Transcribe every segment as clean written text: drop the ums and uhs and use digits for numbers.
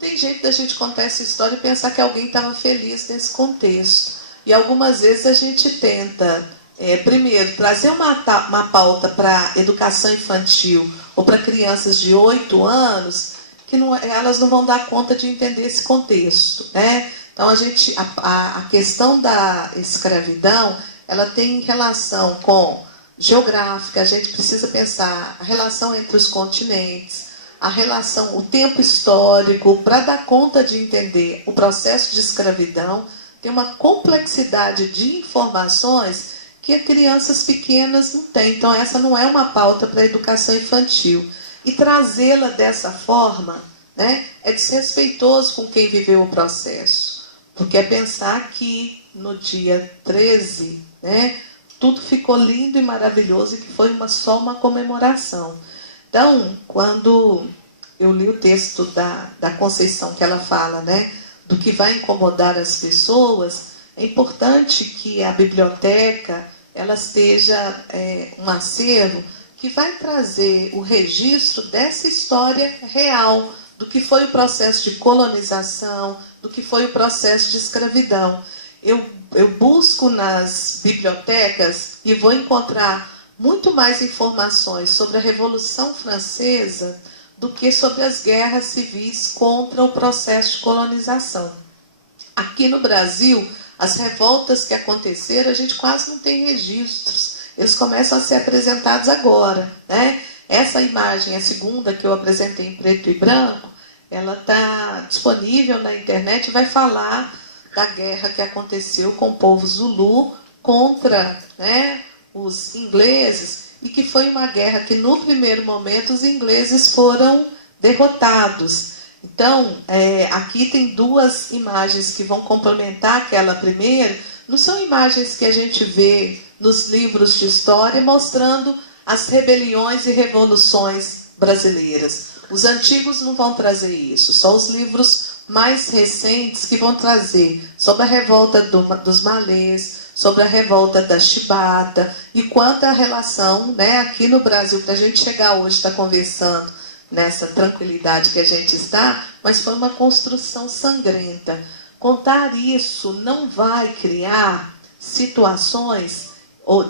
tem jeito da gente contar essa história e pensar que alguém estava feliz nesse contexto. E algumas vezes a gente tenta, primeiro, trazer uma pauta para educação infantil ou para crianças de 8 anos, que elas não vão dar conta de entender esse contexto, né? Então, a questão da escravidão, ela tem relação com geográfica, a gente precisa pensar a relação entre os continentes, a relação, o tempo histórico, para dar conta de entender o processo de escravidão, tem uma complexidade de informações que as crianças pequenas não têm. Então, essa não é uma pauta para a educação infantil. E trazê-la dessa forma, né, é desrespeitoso com quem viveu o processo. Porque é pensar que no dia 13, né, tudo ficou lindo e maravilhoso e que foi só uma comemoração. Então, quando eu li o texto da Conceição, que ela fala, né, do que vai incomodar as pessoas, é importante que a biblioteca ela esteja um acervo que vai trazer o registro dessa história real, do que foi o processo de colonização, do que foi o processo de escravidão. Eu busco nas bibliotecas e vou encontrar muito mais informações sobre a Revolução Francesa do que sobre as guerras civis contra o processo de colonização. Aqui no Brasil, as revoltas que aconteceram, a gente quase não tem registros. Eles começam a ser apresentados agora, né? Essa imagem, a segunda que eu apresentei em preto e branco, ela está disponível na internet e vai falar da guerra que aconteceu com o povo Zulu contra, né, os ingleses, e que foi uma guerra que, no primeiro momento, os ingleses foram derrotados. Então, aqui tem duas imagens que vão complementar aquela primeira. Não são imagens que a gente vê nos livros de história mostrando as rebeliões e revoluções brasileiras. Os antigos não vão trazer isso, só os livros mais recentes que vão trazer sobre a revolta dos malês, sobre a revolta da chibata, e quanto à relação, né, aqui no Brasil, para a gente chegar hoje, estar conversando nessa tranquilidade que a gente está, mas foi uma construção sangrenta. Contar isso não vai criar situações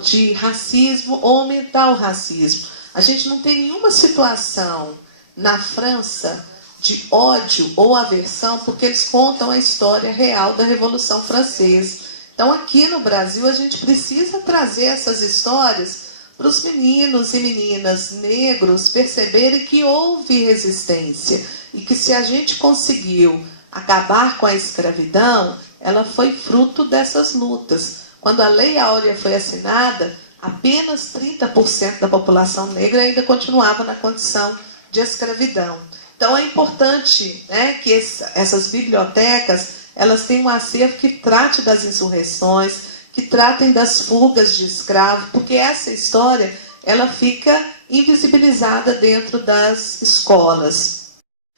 de racismo ou aumentar o racismo. A gente não tem nenhuma situação na França de ódio ou aversão, porque eles contam a história real da Revolução Francesa. Então, aqui no Brasil, a gente precisa trazer essas histórias para os meninos e meninas negros perceberem que houve resistência e que, se a gente conseguiu acabar com a escravidão, ela foi fruto dessas lutas. Quando a Lei Áurea foi assinada, apenas 30% da população negra ainda continuava na condição de escravidão. Então, é importante, né, que essas bibliotecas elas tenham um acervo que trate das insurreições, que tratem das fugas de escravos, porque essa história ela fica invisibilizada dentro das escolas.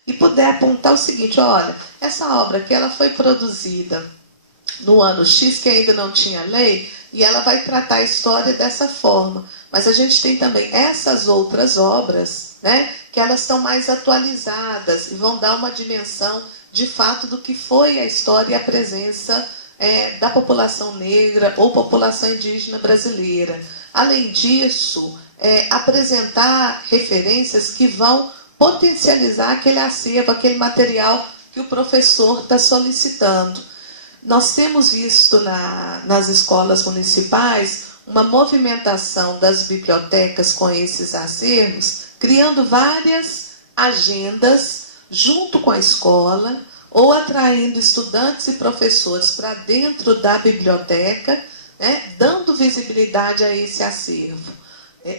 E puder apontar o seguinte, olha, essa obra aqui ela foi produzida no ano X, que ainda não tinha lei, e ela vai tratar a história dessa forma. Mas a gente tem também essas outras obras, né, que elas estão mais atualizadas e vão dar uma dimensão, de fato, do que foi a história e a presença da população negra ou população indígena brasileira. Além disso, apresentar referências que vão potencializar aquele acervo, aquele material que o professor está solicitando. Nós temos visto nas escolas municipais uma movimentação das bibliotecas com esses acervos, criando várias agendas junto com a escola, ou atraindo estudantes e professores para dentro da biblioteca, né, dando visibilidade a esse acervo.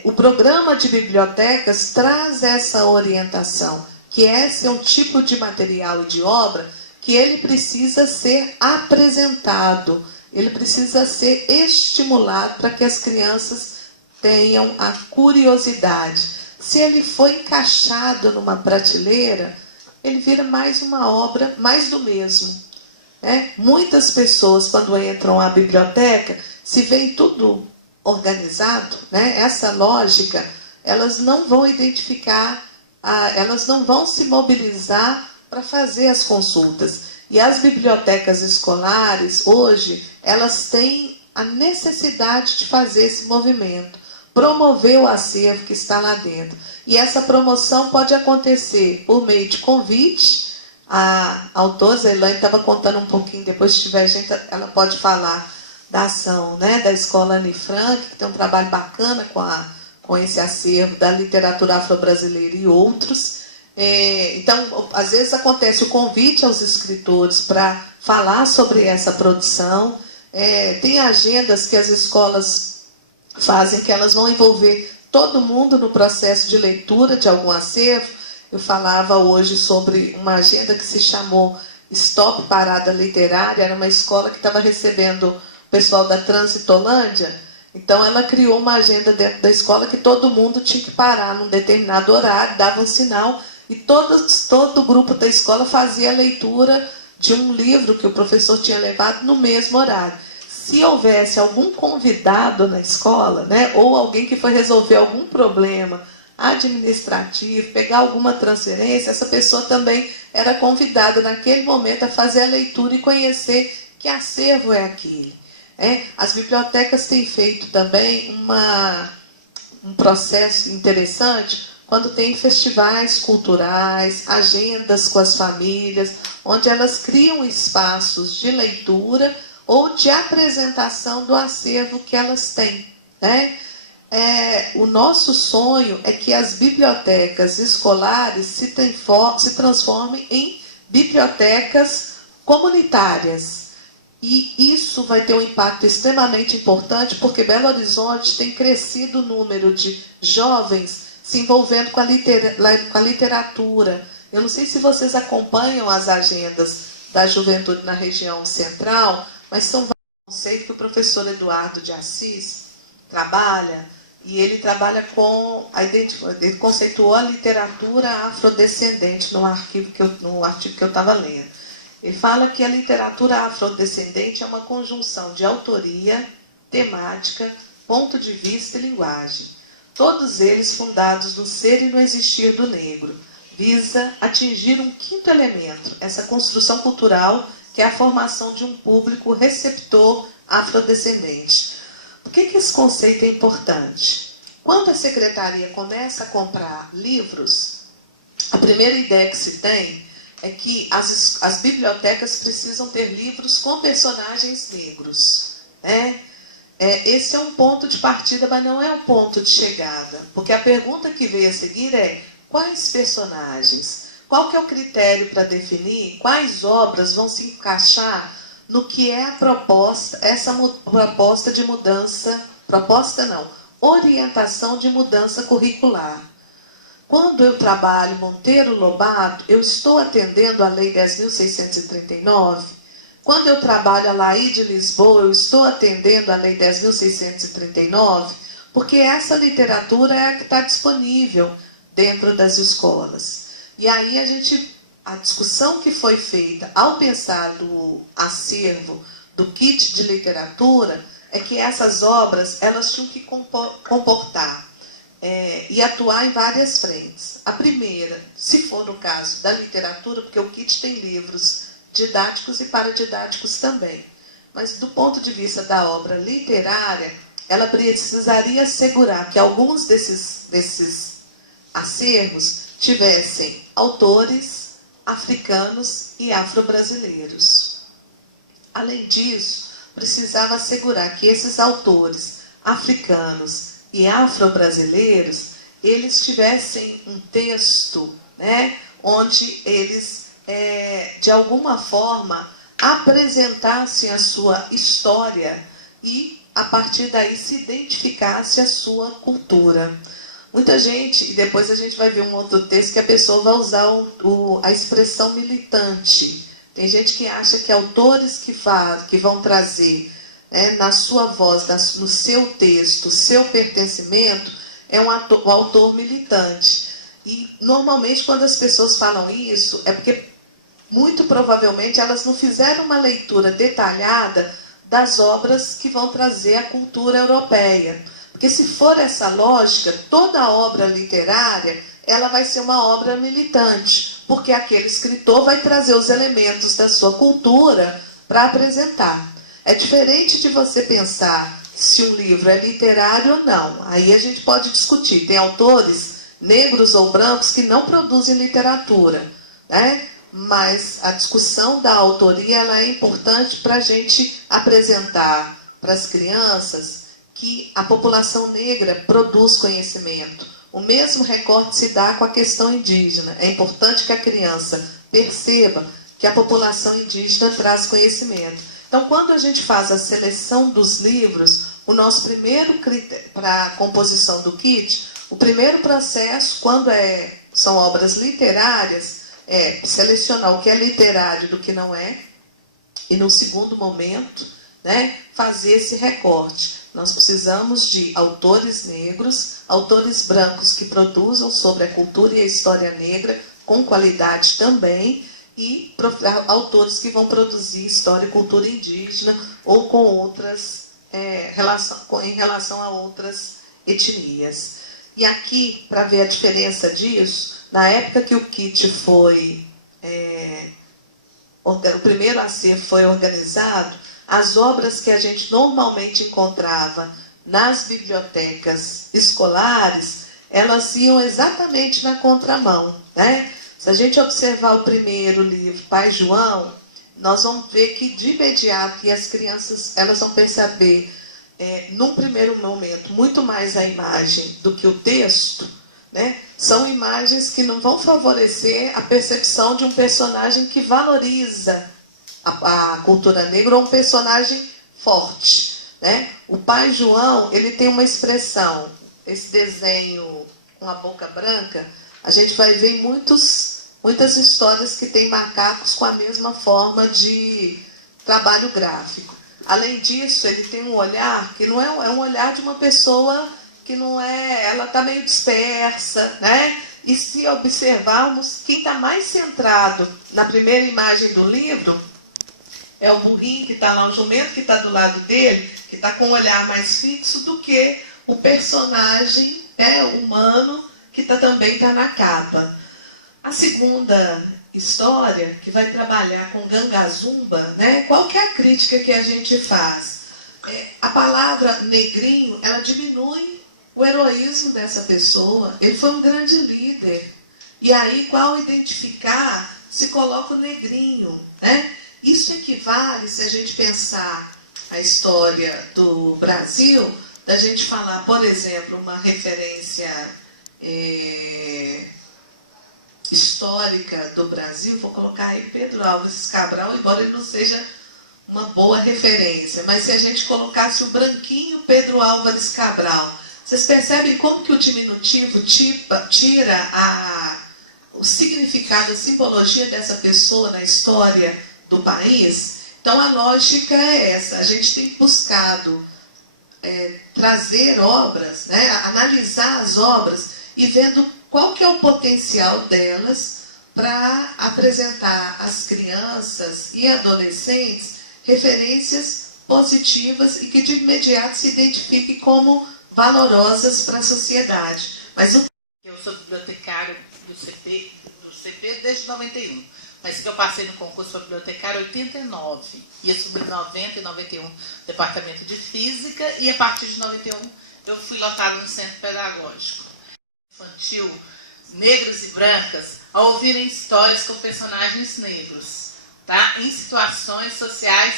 O programa de bibliotecas traz essa orientação, que esse é um tipo de material e de obra que ele precisa ser apresentado, ele precisa ser estimulado para que as crianças tenham a curiosidade. Se ele for encaixado numa prateleira, ele vira mais uma obra, mais do mesmo. Né? Muitas pessoas, quando entram à biblioteca, se veem tudo organizado, né? Essa lógica, elas não vão identificar, elas não vão se mobilizar para fazer as consultas. E as bibliotecas escolares, hoje, elas têm a necessidade de fazer esse movimento, promover o acervo que está lá dentro. E essa promoção pode acontecer por meio de convite. A autora, a Elaine, estava contando um pouquinho, depois se tiver gente, ela pode falar da ação, né, da Escola Anne Frank, que tem um trabalho bacana com esse acervo da literatura afro-brasileira e outros. Então, às vezes acontece o convite aos escritores para falar sobre essa produção. Tem agendas que as escolas fazem, que elas vão envolver todo mundo no processo de leitura de algum acervo. Eu falava hoje sobre uma agenda que se chamou Stop Parada Literária, era uma escola que estava recebendo o pessoal da Transitolândia. Então, ela criou uma agenda dentro da escola que todo mundo tinha que parar num determinado horário, dava um sinal, e todo o grupo da escola fazia a leitura de um livro que o professor tinha levado no mesmo horário. Se houvesse algum convidado na escola, né, ou alguém que foi resolver algum problema administrativo, pegar alguma transferência, essa pessoa também era convidada naquele momento a fazer a leitura e conhecer que acervo é aquele. As bibliotecas têm feito também um processo interessante quando tem festivais culturais, agendas com as famílias, onde elas criam espaços de leitura ou de apresentação do acervo que elas têm, né? O nosso sonho é que as bibliotecas escolares se transformem em bibliotecas comunitárias. E isso vai ter um impacto extremamente importante, porque Belo Horizonte tem crescido o número de jovens se envolvendo com a literatura. Eu não sei se vocês acompanham as agendas da juventude na região central, mas são vários conceitos que o professor Eduardo de Assis trabalha, e ele trabalha com ele conceituou a literatura afrodescendente no artigo que eu estava lendo. Ele fala que a literatura afrodescendente é uma conjunção de autoria, temática, ponto de vista e linguagem. Todos eles fundados no ser e no existir do negro. Visa atingir um quinto elemento, essa construção cultural, que é a formação de um público receptor afrodescendente. Por que esse conceito é importante? Quando a secretaria começa a comprar livros, a primeira ideia que se tem é que as bibliotecas precisam ter livros com personagens negros, né? Esse é um ponto de partida, mas não é um ponto de chegada. Porque a pergunta que veio a seguir é: quais personagens? Qual que é o critério para definir quais obras vão se encaixar no que é a proposta, essa proposta de mudança, orientação de mudança curricular? Quando eu trabalho Monteiro Lobato, eu estou atendendo a Lei 10.639. Quando eu trabalho a Laí de Lisboa, eu estou atendendo a Lei 10.639, porque essa literatura é a que está disponível dentro das escolas. E aí a discussão que foi feita ao pensar do acervo, do kit de literatura, é que essas obras elas tinham que comportar e atuar em várias frentes. A primeira, se for no caso da literatura, porque o kit tem livros didáticos e paradidáticos também. Mas do ponto de vista da obra literária, ela precisaria assegurar que alguns desses acervos tivessem autores africanos e afro-brasileiros. Além disso, precisava assegurar que esses autores africanos e afro-brasileiros, eles tivessem um texto, né, onde eles de alguma forma apresentasse a sua história e a partir daí se identificasse a sua cultura. Muita gente, e depois a gente vai ver um outro texto que a pessoa vai usar a expressão militante. Tem gente que acha que autores que vão trazer na sua voz, no seu texto, o seu pertencimento, é um autor militante. E normalmente quando as pessoas falam isso, é porque muito provavelmente elas não fizeram uma leitura detalhada das obras que vão trazer a cultura europeia. Porque se for essa lógica, toda obra literária ela vai ser uma obra militante. porque aquele escritor vai trazer os elementos da sua cultura para apresentar. É diferente de você pensar se um livro é literário ou não. Aí a gente pode discutir. Tem autores, negros ou brancos, que não produzem literatura, né? Mas a discussão da autoria ela é importante para a gente apresentar para as crianças que a população negra produz conhecimento. O mesmo recorte se dá com a questão indígena. É importante que a criança perceba que a população indígena traz conhecimento. Então, quando a gente faz a seleção dos livros, o nosso primeiro critério para a composição do kit, o primeiro processo, quando são obras literárias, é selecionar o que é literário do que não é, e no segundo momento, né, fazer esse recorte. Nós precisamos de autores negros, autores brancos que produzam sobre a cultura e a história negra, com qualidade também, e autores que vão produzir história e cultura indígena ou com outras, em relação a outras etnias. E aqui, para ver a diferença disso, na época que o kit foi, o primeiro acervo foi organizado, as obras que a gente normalmente encontrava nas bibliotecas escolares, elas iam exatamente na contramão, né? Se a gente observar o primeiro livro, Pai João, nós vamos ver que de imediato que as crianças elas vão perceber, num primeiro momento, muito mais a imagem do que o texto, né? São imagens que não vão favorecer a percepção de um personagem que valoriza a cultura negra ou um personagem forte, né? O Pai João, ele tem uma expressão, esse desenho com a boca branca, a gente vai ver em muitas histórias que tem macacos com a mesma forma de trabalho gráfico. Além disso, ele tem um olhar que não é um olhar de uma pessoa que não é, ela está meio dispersa, né? E se observarmos, quem está mais centrado na primeira imagem do livro é o burrinho que está lá, o jumento que está do lado dele, que está com um olhar mais fixo do que o personagem humano que também está na capa. A segunda história, que vai trabalhar com Gangazumba, né? Qual que é a crítica que a gente faz? A palavra negrinho, ela diminui o heroísmo dessa pessoa. Ele foi um grande líder. E aí, ao identificar, se coloca o negrinho, né? Isso equivale, se a gente pensar a história do Brasil, da gente falar, por exemplo, uma referência histórica do Brasil, vou colocar aí Pedro Álvares Cabral, embora ele não seja uma boa referência, mas se a gente colocasse o branquinho Pedro Álvares Cabral, vocês percebem como que o diminutivo tira o significado, a simbologia dessa pessoa na história do país? Então a lógica é essa, a gente tem buscado trazer obras, né, analisar as obras e vendo qual que é o potencial delas para apresentar às crianças e adolescentes referências positivas e que de imediato se identifiquem como valorosas para a sociedade. Mas eu sou bibliotecário do CP desde 91, mas que eu passei no concurso para bibliotecário em 89, e assumi em 90 e 91 departamento de física, e a partir de 91 eu fui lotado no centro pedagógico infantil, negros e brancas, a ouvirem histórias com personagens negros, tá? Em situações sociais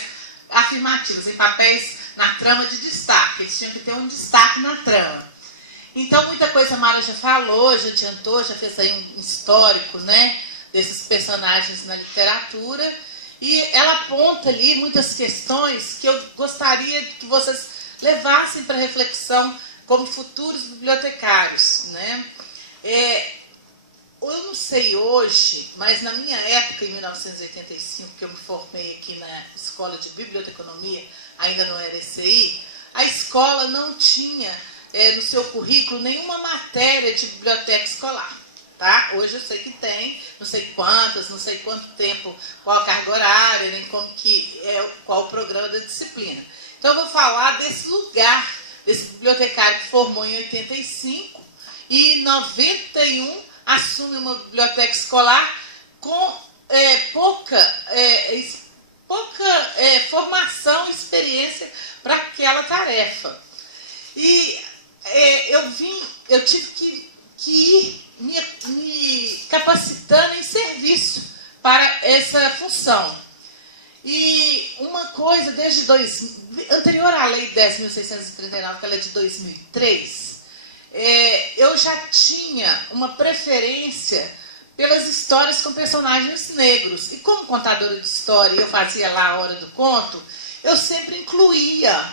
afirmativas, em papéis na trama de destaque. Eles tinham que ter um destaque na trama. Então, muita coisa a Mara já falou, já adiantou, já fez aí um histórico, né, desses personagens na literatura, e ela aponta ali muitas questões que eu gostaria que vocês levassem para reflexão como futuros bibliotecários, né? Eu não sei hoje, mas na minha época, em 1985, que eu me formei aqui na Escola de Biblioteconomia, ainda não era ECI, a escola não tinha no seu currículo nenhuma matéria de biblioteca escolar. Tá? Hoje eu sei que tem, não sei quantas, não sei quanto tempo, qual a carga horária, nem qual o programa da disciplina. Então eu vou falar desse lugar, desse bibliotecário que formou em 85 e em 91 assume uma biblioteca escolar com pouca formação e experiência para aquela tarefa. E eu tive que ir me capacitando em serviço para essa função. E uma coisa, anterior à Lei 10.639, que ela é de 2003, eu já tinha uma preferência pelas histórias com personagens negros. E como contadora de história, eu fazia lá a Hora do Conto, eu sempre incluía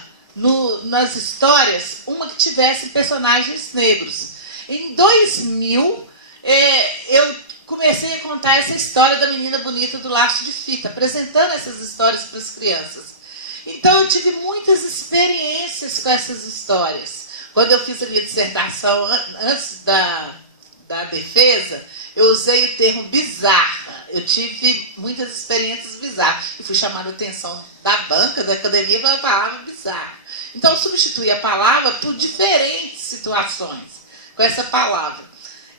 nas histórias uma que tivesse personagens negros. Em 2000, eu comecei a contar essa história da menina bonita do laço de fita, apresentando essas histórias para as crianças. Então, eu tive muitas experiências com essas histórias. Quando eu fiz a minha dissertação, antes da defesa, eu usei o termo bizarra. Eu tive muitas experiências bizarras. E fui chamada a atenção da banca, da academia, pela palavra bizarra. Então, eu substituí a palavra por diferentes situações com essa palavra.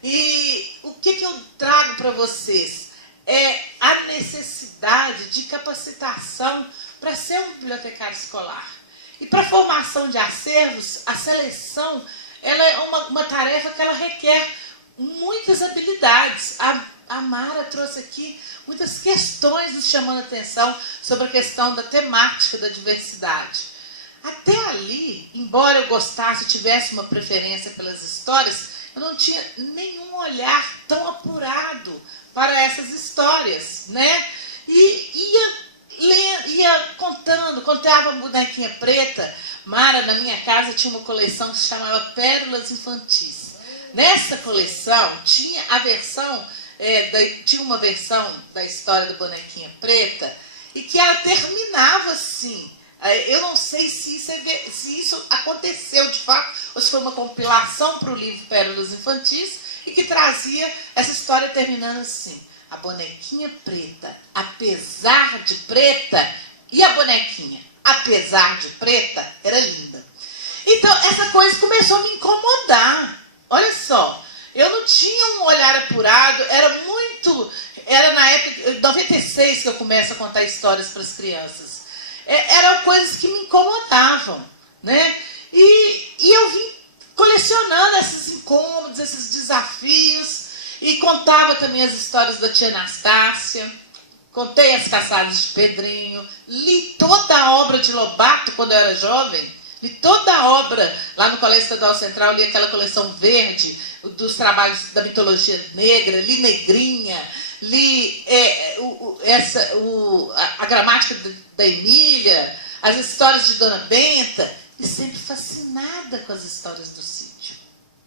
E o que eu trago para vocês é a necessidade de capacitação para ser um bibliotecário escolar. E para a formação de acervos, a seleção ela é uma tarefa que ela requer muitas habilidades. A Mara trouxe aqui muitas questões nos chamando a atenção sobre a questão da temática da diversidade. Até ali, embora eu gostasse, tivesse uma preferência pelas histórias, eu não tinha nenhum olhar tão apurado para essas histórias, né? E ia contava a Bonequinha Preta. Mara, na minha casa, tinha uma coleção que se chamava Pérolas Infantis. Nessa coleção, tinha uma versão da história da Bonequinha Preta, e que ela terminava assim. Eu não sei se isso aconteceu de fato, ou se foi uma compilação para o livro Pérolas Infantis, e que trazia essa história terminando assim. A bonequinha preta, apesar de preta, e a bonequinha, apesar de preta, era linda. Então, essa coisa começou a me incomodar. Olha só, eu não tinha um olhar apurado, era na época, 96, que eu começo a contar histórias para as crianças. Eram coisas que me incomodavam, né? E eu vim colecionando esses incômodos, esses desafios, e contava também as histórias da tia Anastácia, contei as Caçadas de Pedrinho, li toda a obra de Lobato quando eu era jovem, li toda a obra lá no Colégio Estadual Central, li aquela coleção verde dos trabalhos da mitologia negra, li Negrinha, li a gramática da Emília, as histórias de Dona Benta, e sempre fascinada com as histórias do sítio.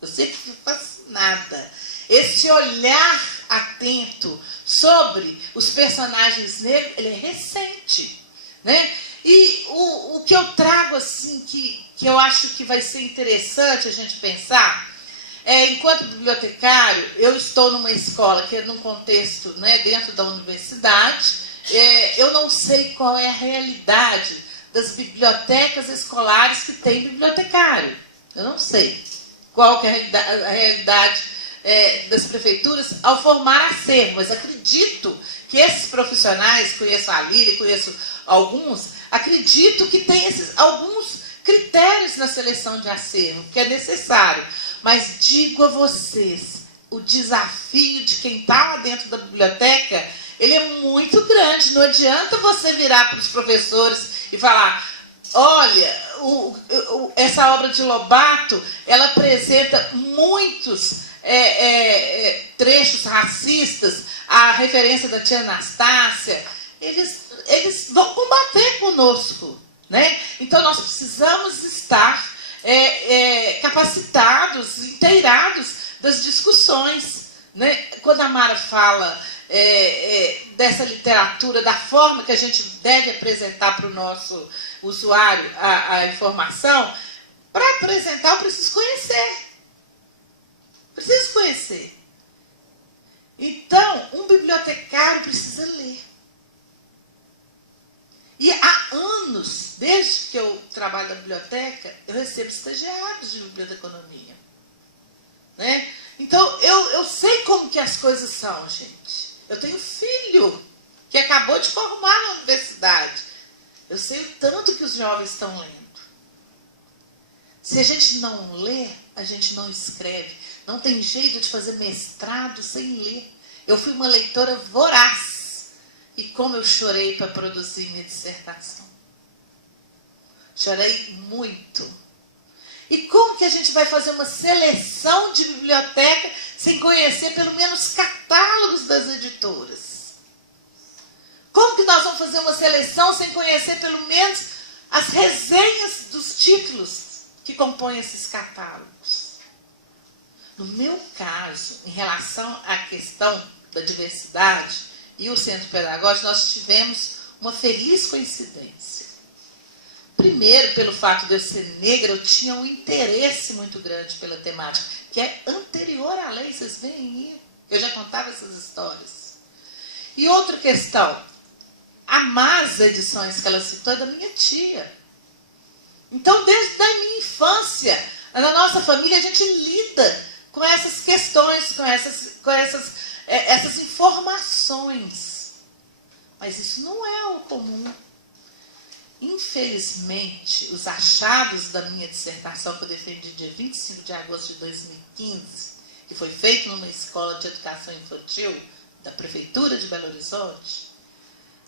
Eu sempre fui fascinada. Esse olhar atento sobre os personagens negros, ele é recente, né? E o que eu trago, assim, que eu acho que vai ser interessante a gente pensar, enquanto bibliotecário, eu estou numa escola que é num contexto, né, dentro da universidade, eu não sei qual é a realidade das bibliotecas escolares que tem bibliotecário. Eu não sei qual que é a realidade das prefeituras ao formar acervo, mas acredito que esses profissionais, conheço a Lília, conheço alguns, acredito que tem alguns critérios na seleção de acervo, que é necessário. Mas digo a vocês, o desafio de quem está lá dentro da biblioteca, ele é muito grande. Não adianta você virar para os professores e falar, olha, essa obra de Lobato, ela apresenta muitos trechos racistas, a referência da tia Anastácia, eles vão combater conosco, né? Então, nós precisamos estar capacitados, inteirados das discussões, né? Quando a Mara fala dessa literatura, da forma que a gente deve apresentar para o nosso usuário a informação, para apresentar eu preciso conhecer. Preciso conhecer. Então, um bibliotecário precisa ler. E há anos, desde que eu trabalho na biblioteca, eu recebo estagiários de biblioteconomia, né? Então, eu sei como que as coisas são, gente. Eu tenho filho que acabou de formar na universidade. Eu sei o tanto que os jovens estão lendo. Se a gente não lê, a gente não escreve. Não tem jeito de fazer mestrado sem ler. Eu fui uma leitora voraz. E como eu chorei para produzir minha dissertação. Chorei muito. E como que a gente vai fazer uma seleção de biblioteca sem conhecer pelo menos catálogos das editoras? Como que nós vamos fazer uma seleção sem conhecer pelo menos as resenhas dos títulos que compõem esses catálogos? No meu caso, em relação à questão da diversidade e o Centro Pedagógico, nós tivemos uma feliz coincidência. Primeiro, pelo fato de eu ser negra, eu tinha um interesse muito grande pela temática, que é anterior à lei, vocês veem aí? Eu já contava essas histórias. E outra questão, a Mas Edições que ela citou é da minha tia. Então, desde a minha infância, na nossa família, a gente lida com essas questões, com essas informações. Mas isso não é o comum. Infelizmente, os achados da minha dissertação, que eu defendi dia 25 de agosto de 2015, que foi feito numa escola de educação infantil da Prefeitura de Belo Horizonte,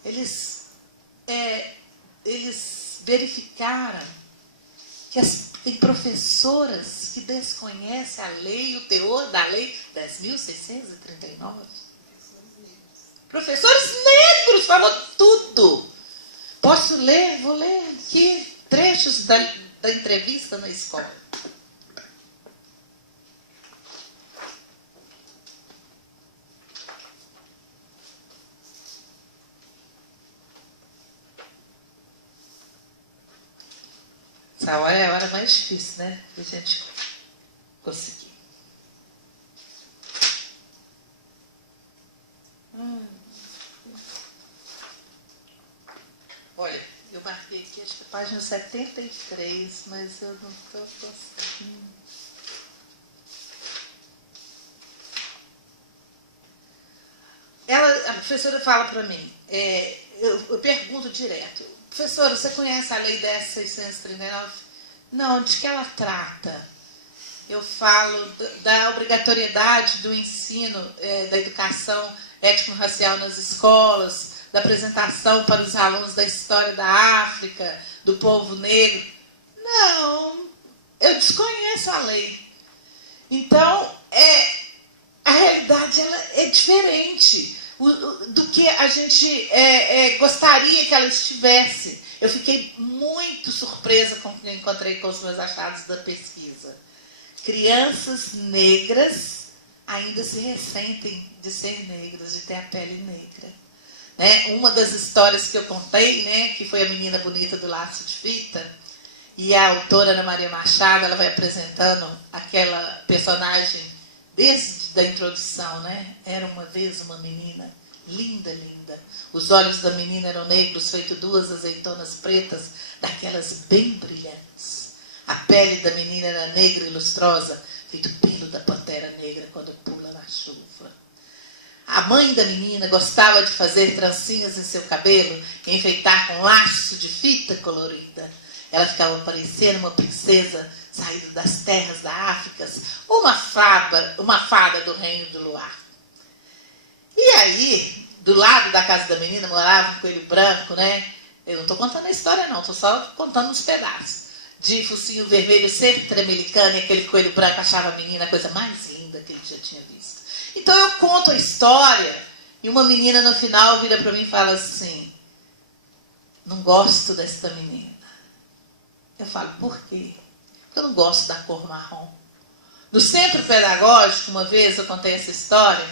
eles verificaram que tem professoras que desconhecem a lei, o teor da lei 10.639. Professores negros, falou tudo. Posso ler? Vou ler aqui trechos da entrevista na escola. Essa hora é a hora mais difícil, né? De a gente conseguir. Olha, eu marquei aqui, acho que é a página 73, mas eu não estou conseguindo. A professora fala para mim, eu pergunto direto, professora, você conhece a lei 10.639? Não, de que ela trata? Eu falo da obrigatoriedade do ensino da educação étnico-racial nas escolas, da apresentação para os alunos da história da África, do povo negro. Não, eu desconheço a lei. Então, a realidade ela é diferente do que a gente gostaria que ela estivesse. Eu fiquei muito surpresa com o que eu encontrei com os meus achados da pesquisa. Crianças negras ainda se ressentem de ser negras, de ter a pele negra. Né? Uma das histórias que eu contei, né, que foi a menina bonita do laço de fita, e a autora Ana Maria Machado, ela vai apresentando aquela personagem desde a introdução, né? Era uma vez uma menina linda, linda. Os olhos da menina eram negros, feito duas azeitonas pretas, daquelas bem brilhantes. A pele da menina era negra e lustrosa, feito pelo da pantera negra quando pula na chuva. A mãe da menina gostava de fazer trancinhas em seu cabelo e enfeitar com laço de fita colorida. Ela ficava parecendo uma princesa saída das terras da África, uma fada do reino do luar. E aí, do lado da casa da menina, morava um coelho branco, né? Eu não estou contando a história, não, estou só contando uns pedaços. De focinho vermelho, sempre tremelicando, e aquele coelho branco achava a menina a coisa mais linda que ele já tinha visto. Então eu conto a história, e uma menina no final vira para mim e fala assim: não gosto desta menina. Eu falo, por quê? Porque eu não gosto da cor marrom. No centro pedagógico, uma vez eu contei essa história.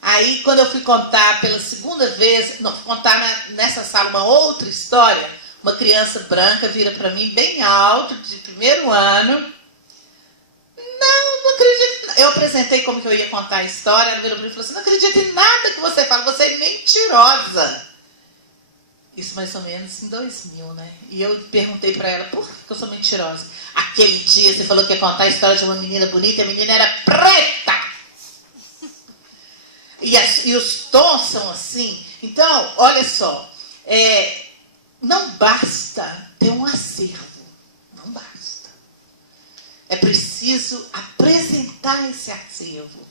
Aí, quando eu fui contar pela segunda vez, não, fui contar nessa sala uma outra história, uma criança branca vira para mim bem alto, de primeiro ano. Não acredito. Eu apresentei como que eu ia contar a história, ela virou para mim e falou assim: não acredito em nada que você fala, você é mentirosa. Isso mais ou menos em 2000, né? E eu perguntei para ela, por que eu sou mentirosa? Aquele dia você falou que ia contar a história de uma menina bonita, e a menina era preta. E os tons são assim. Então, olha só, não basta ter um acervo. Não basta. É preciso apresentar esse acervo.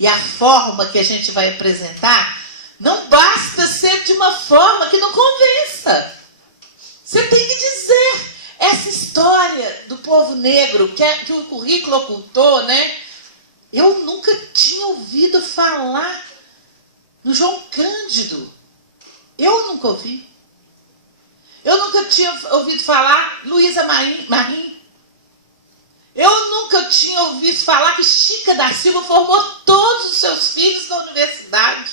E a forma que a gente vai apresentar não basta ser de uma forma que não convença. Você tem que dizer. Essa história do povo negro, que o currículo ocultou, né? Eu nunca tinha ouvido falar no João Cândido. Eu nunca ouvi. Eu nunca tinha ouvido falar Luísa Marim. Eu nunca tinha ouvido falar que Chica da Silva formou todos os seus filhos na universidade.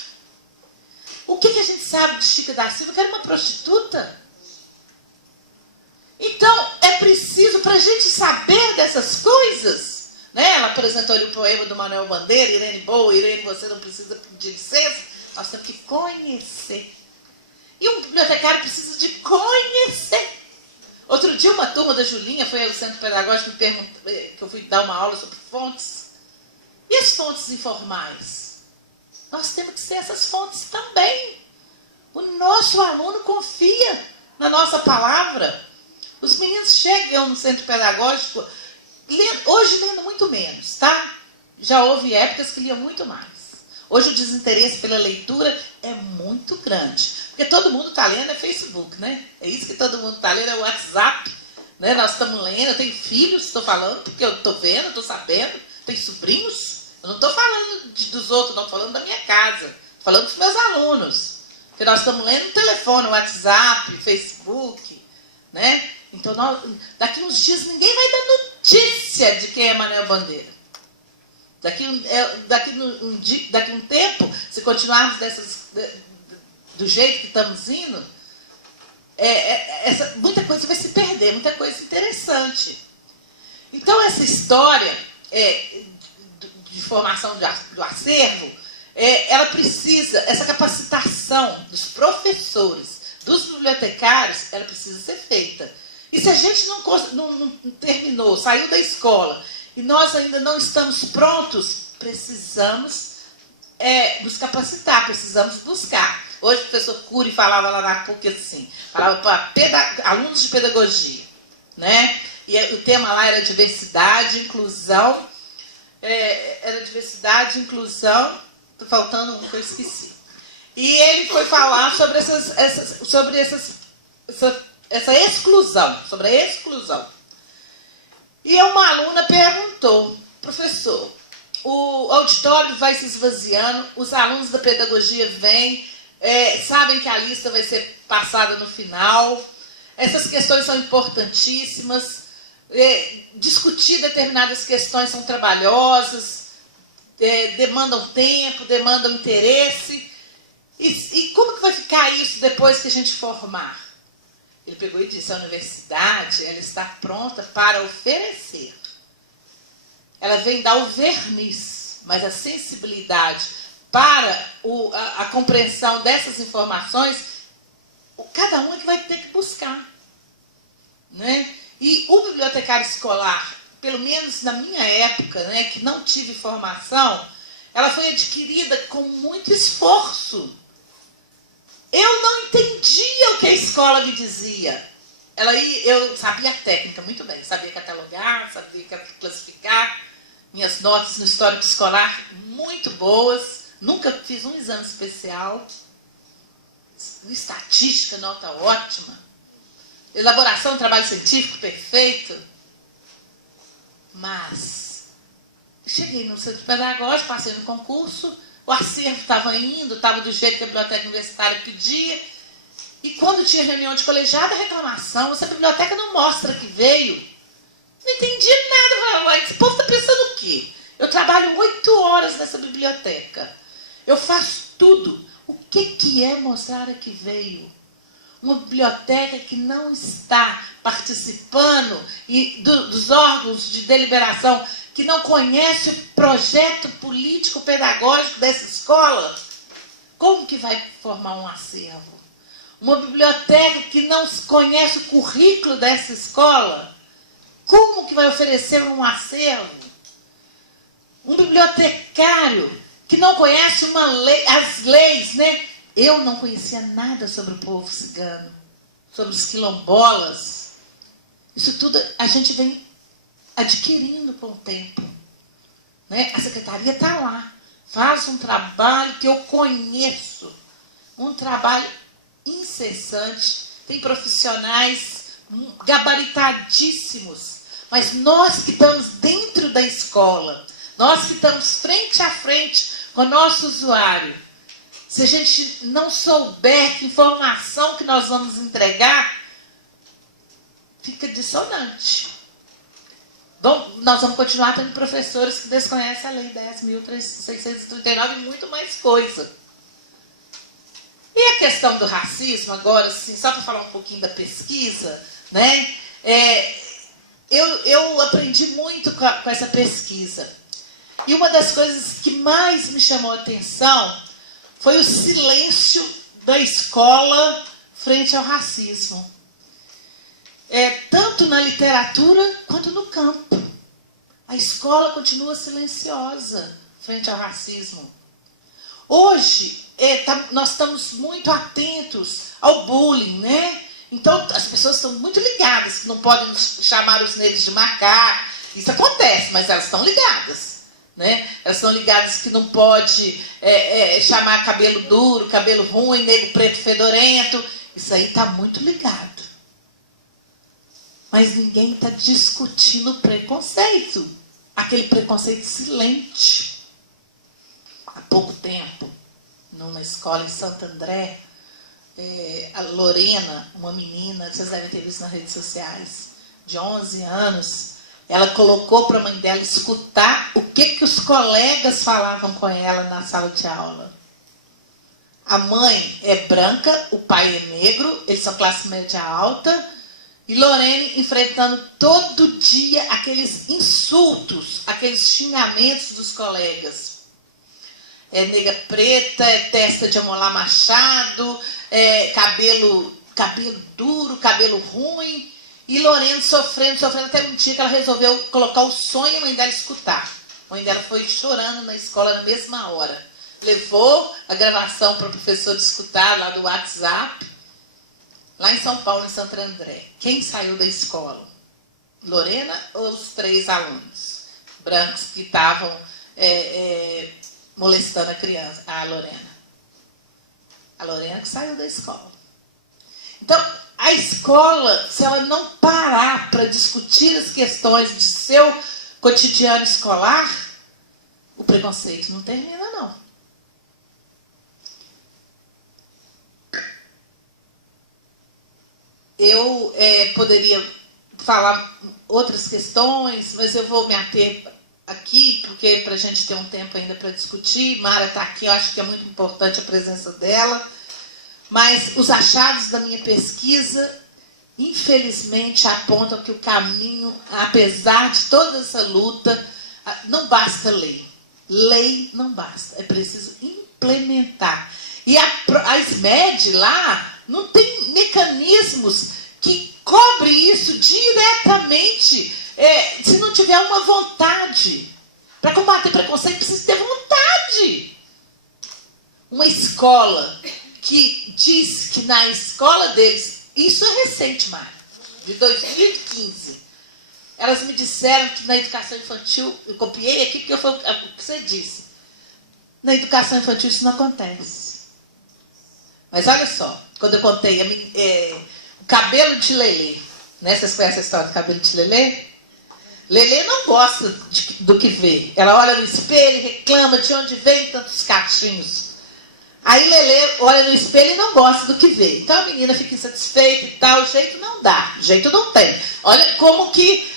O que a gente sabe de Chica da Silva? Que era uma prostituta. Então, é preciso, para a gente saber dessas coisas, né? Ela apresentou ali o poema do Manuel Bandeira, Irene Boa, Irene, você não precisa pedir licença, nós temos que conhecer. E um bibliotecário precisa de conhecer. Outro dia, uma turma da Julinha foi ao Centro Pedagógico me perguntou, que eu fui dar uma aula sobre fontes. E as fontes informais? Nós temos que ser essas fontes também. O nosso aluno confia na nossa palavra. Os meninos chegam no Centro Pedagógico, hoje lendo muito menos, tá? Já houve épocas que liam muito mais. Hoje o desinteresse pela leitura é muito grande. Porque todo mundo está lendo é Facebook, né? É isso que todo mundo está lendo, é o WhatsApp. Né? Nós estamos lendo, eu tenho filhos, estou falando, porque eu estou vendo, estou sabendo. Tenho sobrinhos. Eu não estou falando dos outros, não, estou falando da minha casa. Estou falando dos meus alunos. Porque nós estamos lendo no telefone, WhatsApp, Facebook, né? Então, daqui uns dias ninguém vai dar notícia de quem é Manuel Bandeira. Daqui um tempo, se continuarmos do jeito que estamos indo, muita coisa vai se perder, muita coisa interessante. Então, essa história de formação do acervo, ela precisa, essa capacitação dos professores, dos bibliotecários, ela precisa ser feita. E se a gente não terminou, saiu da escola, e nós ainda não estamos prontos, precisamos nos capacitar, precisamos buscar. Hoje o professor Cury falava lá na PUC assim, falava para alunos de pedagogia, né? E o tema lá era diversidade, inclusão, estou faltando um que eu esqueci. E ele foi falar sobre essa exclusão, sobre a exclusão. E uma aluna perguntou, professor, o auditório vai se esvaziando, os alunos da pedagogia vêm, sabem que a lista vai ser passada no final, essas questões são importantíssimas, discutir determinadas questões são trabalhosas, demandam tempo, demandam interesse, e como que vai ficar isso depois que a gente formar? Ele pegou e disse, a universidade ela está pronta para oferecer. Ela vem dar o verniz, mas a sensibilidade para a compreensão dessas informações, cada um é que vai ter que buscar. Né? E o bibliotecário escolar, pelo menos na minha época, né, que não tive formação, ela foi adquirida com muito esforço. Eu não entendia o que a escola me dizia. Eu sabia a técnica muito bem, sabia catalogar, sabia classificar. Minhas notas no histórico escolar muito boas. Nunca fiz um exame especial. Estatística, nota ótima. Elaboração de trabalho científico perfeito. Mas cheguei no centro pedagógico, passei no concurso. O acervo estava indo, estava do jeito que a biblioteca universitária pedia. E quando tinha reunião de colegiado, a reclamação, essa biblioteca não mostra que veio. Não entendi nada. Esse povo está pensando o quê? Eu trabalho 8 horas nessa biblioteca. Eu faço tudo. O que é mostrar a que veio? Uma biblioteca que não está participando dos órgãos de deliberação, que não conhece o projeto político-pedagógico dessa escola, como que vai formar um acervo? Uma biblioteca que não conhece o currículo dessa escola, como que vai oferecer um acervo? Um bibliotecário que não conhece uma lei, as leis, né? Eu não conhecia nada sobre o povo cigano, sobre os quilombolas. Isso tudo a gente vem adquirindo com o tempo, né? A secretaria está lá, faz um trabalho que eu conheço, um trabalho incessante, tem profissionais gabaritadíssimos, mas nós que estamos dentro da escola, nós que estamos frente a frente com o nosso usuário, se a gente não souber que informação que nós vamos entregar, fica dissonante. Bom, nós vamos continuar tendo professores que desconhecem a Lei 10.639 e muito mais coisa. E a questão do racismo, agora, assim, só para falar um pouquinho da pesquisa, né? Eu aprendi muito com essa pesquisa. E uma das coisas que mais me chamou a atenção foi o silêncio da escola frente ao racismo. Tanto na literatura quanto no campo. A escola continua silenciosa frente ao racismo. Hoje, nós estamos muito atentos ao bullying, né? Então, as pessoas estão muito ligadas, que não podem chamar os negros de macaco. Isso acontece, mas elas estão ligadas. Né? Elas estão ligadas que não pode chamar cabelo duro, cabelo ruim, negro preto fedorento. Isso aí está muito ligado. Mas ninguém está discutindo o preconceito. Aquele preconceito silente. Há pouco tempo, numa escola em Santo André, a Lorena, uma menina, vocês devem ter visto nas redes sociais, de 11 anos, ela colocou para a mãe dela escutar o que os colegas falavam com ela na sala de aula. A mãe é branca, o pai é negro, eles são classe média alta, e Lorene enfrentando todo dia aqueles insultos, aqueles xingamentos dos colegas. É nega preta, é testa de amolar machado, cabelo duro, cabelo ruim. E Lorena sofrendo até um dia que ela resolveu colocar o sonho e a mãe dela escutar. A mãe dela foi chorando na escola na mesma hora. Levou a gravação para o professor escutar lá do WhatsApp, lá em São Paulo, em Santo André. Quem saiu da escola? Lorena ou os 3 alunos brancos que estavam molestando a criança? A Lorena. A Lorena que saiu da escola. Então, a escola, se ela não parar para discutir as questões de seu cotidiano escolar, o preconceito não termina, não. Eu poderia falar outras questões, mas eu vou me ater aqui, porque para a gente ter um tempo ainda para discutir. Mara está aqui, eu acho que é muito importante a presença dela. Mas os achados da minha pesquisa, infelizmente, apontam que o caminho, apesar de toda essa luta, não basta lei. Lei não basta, é preciso implementar. E a SMED lá não tem mecanismos que cobrem isso diretamente, se não tiver uma vontade. Para combater preconceito, precisa ter vontade. Uma escola que diz que na escola deles, isso é recente, Mário, de 2015, elas me disseram que na educação infantil, eu copiei aqui porque foi o que você disse, na educação infantil isso não acontece. Mas olha só, quando eu contei o cabelo de Lelê, né? Vocês conhecem a história do cabelo de Lelê? Lelê não gosta do que vê. Ela olha no espelho e reclama de onde vem tantos cachinhos. Aí Lelê olha no espelho e não gosta do que vê. Então a menina fica insatisfeita e tal. Jeito não dá, jeito não tem. Olha como que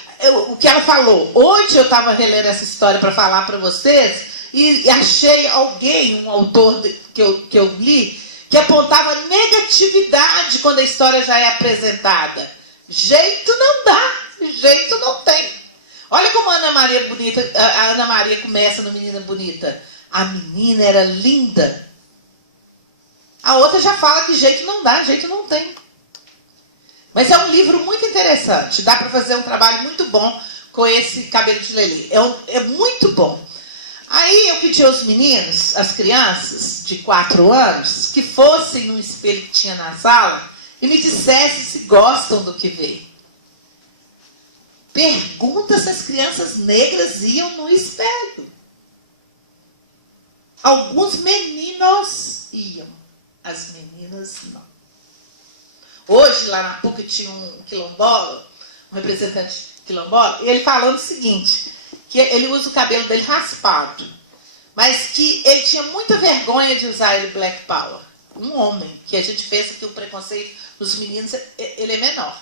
o que ela falou. Hoje eu estava relendo essa história para falar para vocês e achei alguém, um autor que eu li, que apontava negatividade quando a história já é apresentada. Jeito não dá, jeito não tem. Olha como a Ana Maria bonita, a Ana Maria começa no Menina Bonita. A menina era linda. A outra já fala que jeito não dá, jeito não tem. Mas é um livro muito interessante. Dá para fazer um trabalho muito bom com esse cabelo de Lelê. É muito bom. Aí eu pedi aos meninos, às crianças de 4 anos, que fossem no espelho que tinha na sala e me dissessem se gostam do que vê. Pergunta se as crianças negras iam no espelho. Alguns meninos iam, as meninas não. Hoje, lá na PUC, tinha um quilombola, um representante quilombola, e ele falando o seguinte, que ele usa o cabelo dele raspado, mas que ele tinha muita vergonha de usar ele Black Power. Um homem, que a gente pensa que o preconceito dos meninos, ele é menor.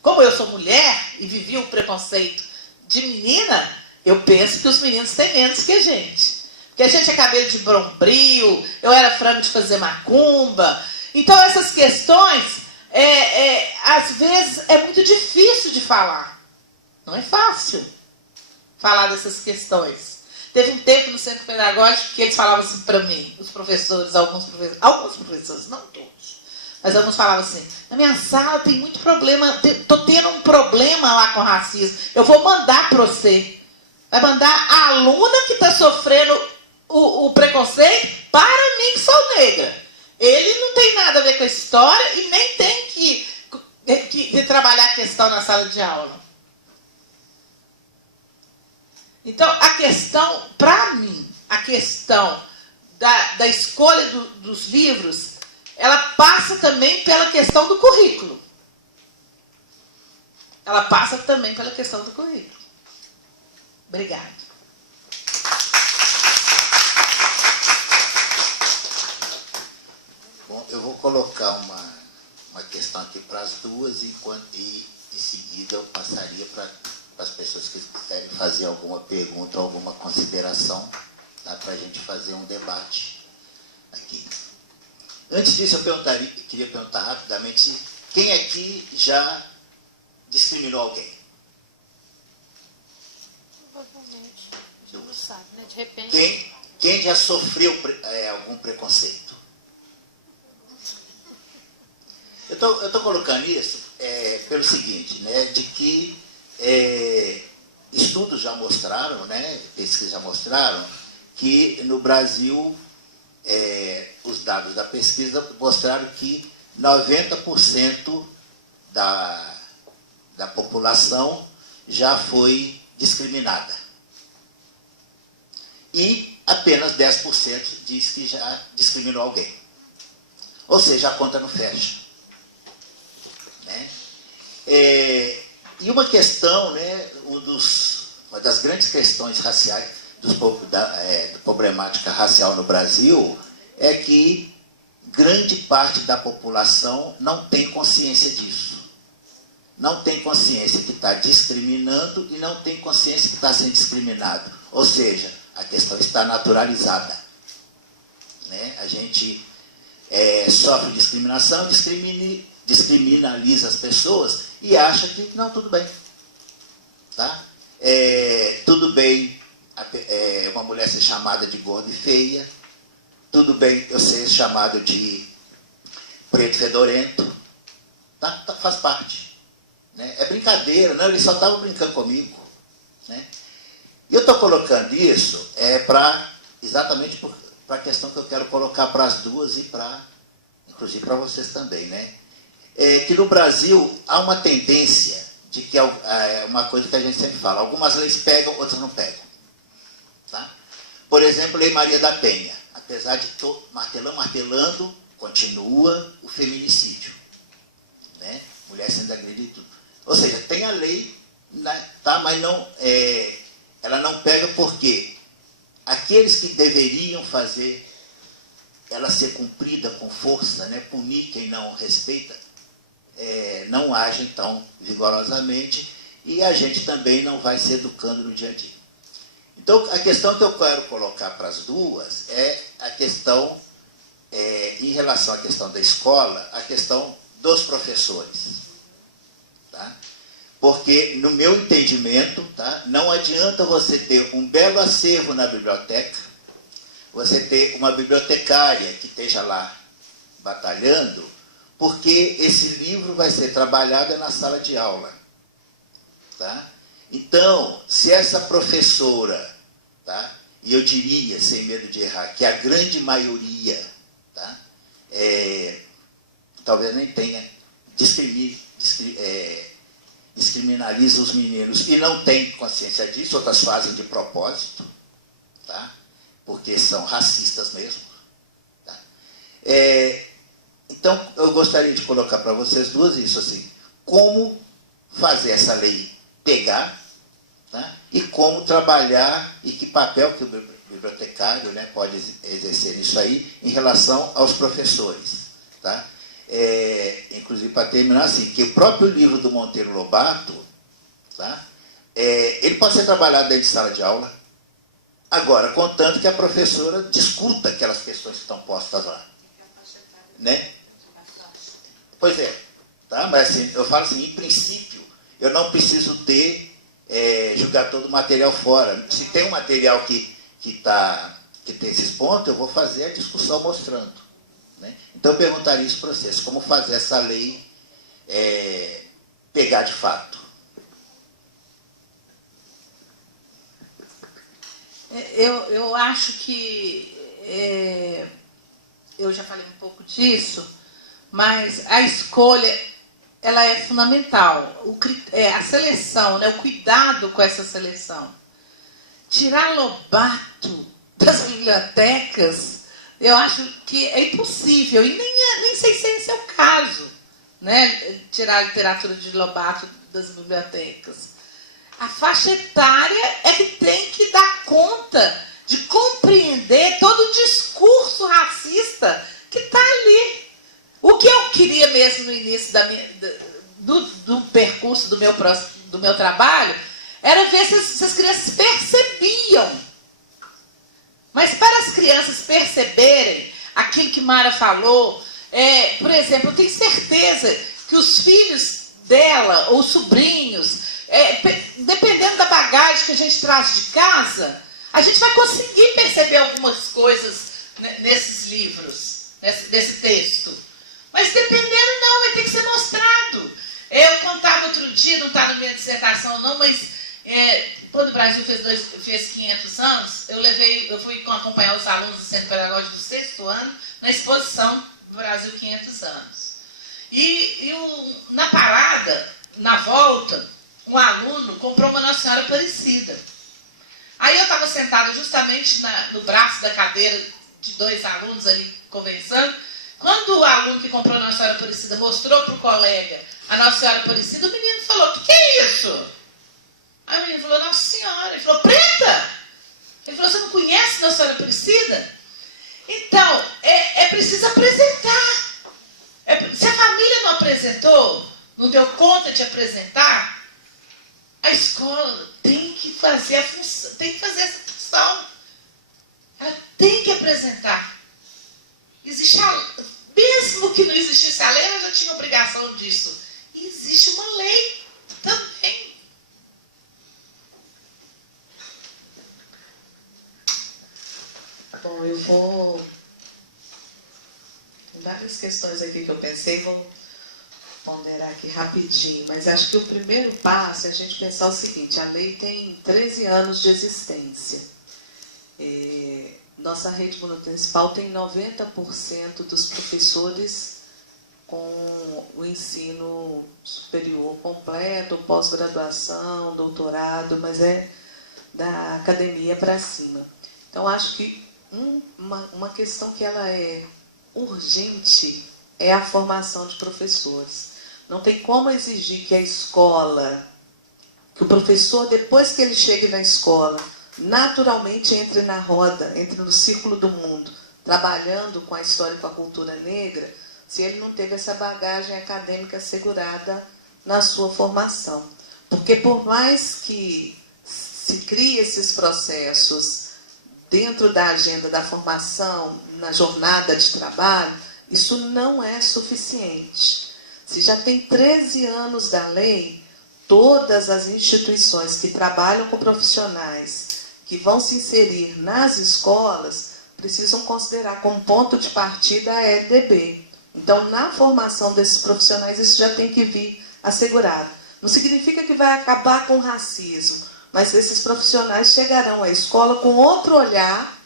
Como eu sou mulher e vivi o preconceito de menina, eu penso que os meninos têm menos que a gente. Porque a gente é cabelo de brombril, eu era frango de fazer macumba. Então essas questões, às vezes, é muito difícil de falar. Não é fácil falar dessas questões. Teve um tempo no centro pedagógico que eles falavam assim para mim, os professores, alguns professores, não todos, mas alguns falavam assim, na minha sala tem muito problema, estou tendo um problema lá com racismo, eu vou mandar para você. Vai mandar a aluna que está sofrendo o preconceito para mim que sou negra. Ele não tem nada a ver com a história e nem tem que trabalhar a questão na sala de aula. Então, a questão, para mim, a questão da escolha dos livros, ela passa também pela questão do currículo. Ela passa também pela questão do currículo. Obrigada. Bom, eu vou colocar uma questão aqui para as duas e em seguida eu passaria para as pessoas que quiserem fazer alguma pergunta, alguma consideração, tá? Para a gente fazer um debate aqui. Antes disso, eu queria perguntar rapidamente, quem aqui já discriminou alguém? Provavelmente. Não sabe, né? De repente. Quem já sofreu algum preconceito? Eu estou colocando isso pelo seguinte, né, de que estudos já mostraram, né, pesquisas já mostraram, que no Brasil, os dados da pesquisa mostraram que 90% da população já foi discriminada. E apenas 10% diz que já discriminou alguém. Ou seja, a conta não fecha. Né? E uma questão, né, uma das grandes questões raciais, da problemática racial no Brasil, é que grande parte da população não tem consciência disso. Não tem consciência que está discriminando e não tem consciência que está sendo discriminado. Ou seja, a questão está naturalizada. Né? A gente sofre discriminação, descriminaliza as pessoas e acha que não, tudo bem. Tá? Tudo bem uma mulher ser chamada de gorda e feia, tudo bem eu ser chamado de preto fedorento, tá? Faz parte. Né? É brincadeira, não, ele só estava brincando comigo. Né? E eu estou colocando isso exatamente para a questão que eu quero colocar para as duas e inclusive para vocês também, né? Que no Brasil há uma tendência de que uma coisa que a gente sempre fala, algumas leis pegam, outras não pegam. Tá? Por exemplo, a Lei Maria da Penha, apesar de martelando, continua o feminicídio. Né? Mulher sendo agredida. Ou seja, tem a lei, tá? Mas não, ela não pega porque aqueles que deveriam fazer ela ser cumprida com força, né? Punir quem não respeita, não agem tão vigorosamente e a gente também não vai se educando no dia a dia. Então, a questão que eu quero colocar para as duas é a questão, em relação à questão da escola, a questão dos professores. Tá? Porque, no meu entendimento, tá, não adianta você ter um belo acervo na biblioteca, você ter uma bibliotecária que esteja lá batalhando, porque esse livro vai ser trabalhado na sala de aula. Tá? Então, se essa professora, tá, e eu diria, sem medo de errar, que a grande maioria, tá, talvez nem tenha, descriminaliza os meninos e não tem consciência disso, outras fazem de propósito, tá, porque são racistas mesmo. Tá. Então, eu gostaria de colocar para vocês duas isso, assim, como fazer essa lei pegar, tá, e como trabalhar e que papel que o bibliotecário, né, pode exercer nisso aí em relação aos professores. Tá? Inclusive, para terminar assim, que o próprio livro do Monteiro Lobato, tá, ele pode ser trabalhado dentro de sala de aula, agora, contanto que a professora discuta aquelas questões que estão postas lá. Né? Pois é. Tá? Mas assim, eu falo assim, em princípio, eu não preciso jogar todo o material fora. Se tem um material que tem esses pontos, eu vou fazer a discussão mostrando. Né? Então, eu perguntaria isso para vocês, como fazer essa lei pegar de fato. Eu acho que eu já falei um pouco disso, mas a escolha ela é fundamental. A seleção, né, o cuidado com essa seleção. Tirar Lobato das bibliotecas, eu acho que é impossível, e nem sei se esse é o caso, né, tirar a literatura de Lobato das bibliotecas. A faixa etária é que tem que dar conta de compreender todo o discurso racista que está ali. O que eu queria mesmo no início do percurso do meu trabalho era ver se as crianças percebiam. Mas para as crianças perceberem aquilo que Mara falou, por exemplo, eu tenho certeza que os filhos dela, ou sobrinhos, dependendo da bagagem que a gente traz de casa, a gente vai conseguir perceber algumas coisas nesses livros, nesse texto. Mas dependendo não, vai ter que ser mostrado. Eu contava outro dia, não está na minha dissertação não, mas quando o Brasil fez 500 anos, eu fui acompanhar os alunos do Centro Pedagógico do 6º ano na exposição do Brasil 500 anos. E na parada, na volta, um aluno comprou uma Nossa Senhora Aparecida. Aí eu estava sentada justamente no braço da cadeira de 2 alunos ali conversando. Quando o aluno que comprou a Nossa Senhora Aparecida mostrou para o colega a Nossa Senhora Aparecida, o menino falou: "O que é isso?" Aí o menino falou: "Nossa Senhora." Ele falou: "Preta?" Ele falou: "Você não conhece Nossa Senhora Aparecida?" Então, é preciso apresentar. Se a família não apresentou, não deu conta de apresentar, a escola tem que fazer a função, tem que fazer essa função. Ela tem que apresentar. Mesmo que não existisse a lei, ela já tinha obrigação disso. E existe uma lei também. Bom, tem várias questões aqui que eu pensei, vou ponderar aqui rapidinho, mas acho que o primeiro passo é a gente pensar o seguinte: a lei tem 13 anos de existência. Nossa rede municipal tem 90% dos professores com o ensino superior completo, pós-graduação, doutorado, mas é da academia para cima. Então, acho que uma questão que ela é urgente é a formação de professores. Não tem como exigir que a escola, que o professor, depois que ele chegue na escola, naturalmente entre na roda, entre no círculo do mundo, trabalhando com a história e com a cultura negra, se ele não teve essa bagagem acadêmica assegurada na sua formação. Porque por mais que se crie esses processos dentro da agenda da formação, na jornada de trabalho, isso não é suficiente. Se já tem 13 anos da lei, todas as instituições que trabalham com profissionais que vão se inserir nas escolas precisam considerar como ponto de partida a LDB. Então, na formação desses profissionais, isso já tem que vir assegurado. Não significa que vai acabar com o racismo, mas esses profissionais chegarão à escola com outro olhar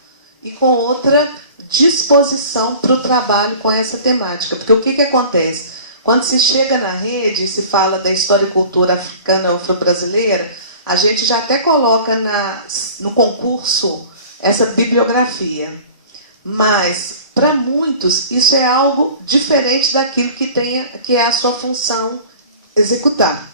e com outra disposição para o trabalho com essa temática. Porque o que acontece? Quando se chega na rede e se fala da história e cultura africana afro-brasileira, a gente já até coloca no concurso essa bibliografia. Mas, para muitos, isso é algo diferente daquilo que é a sua função executar.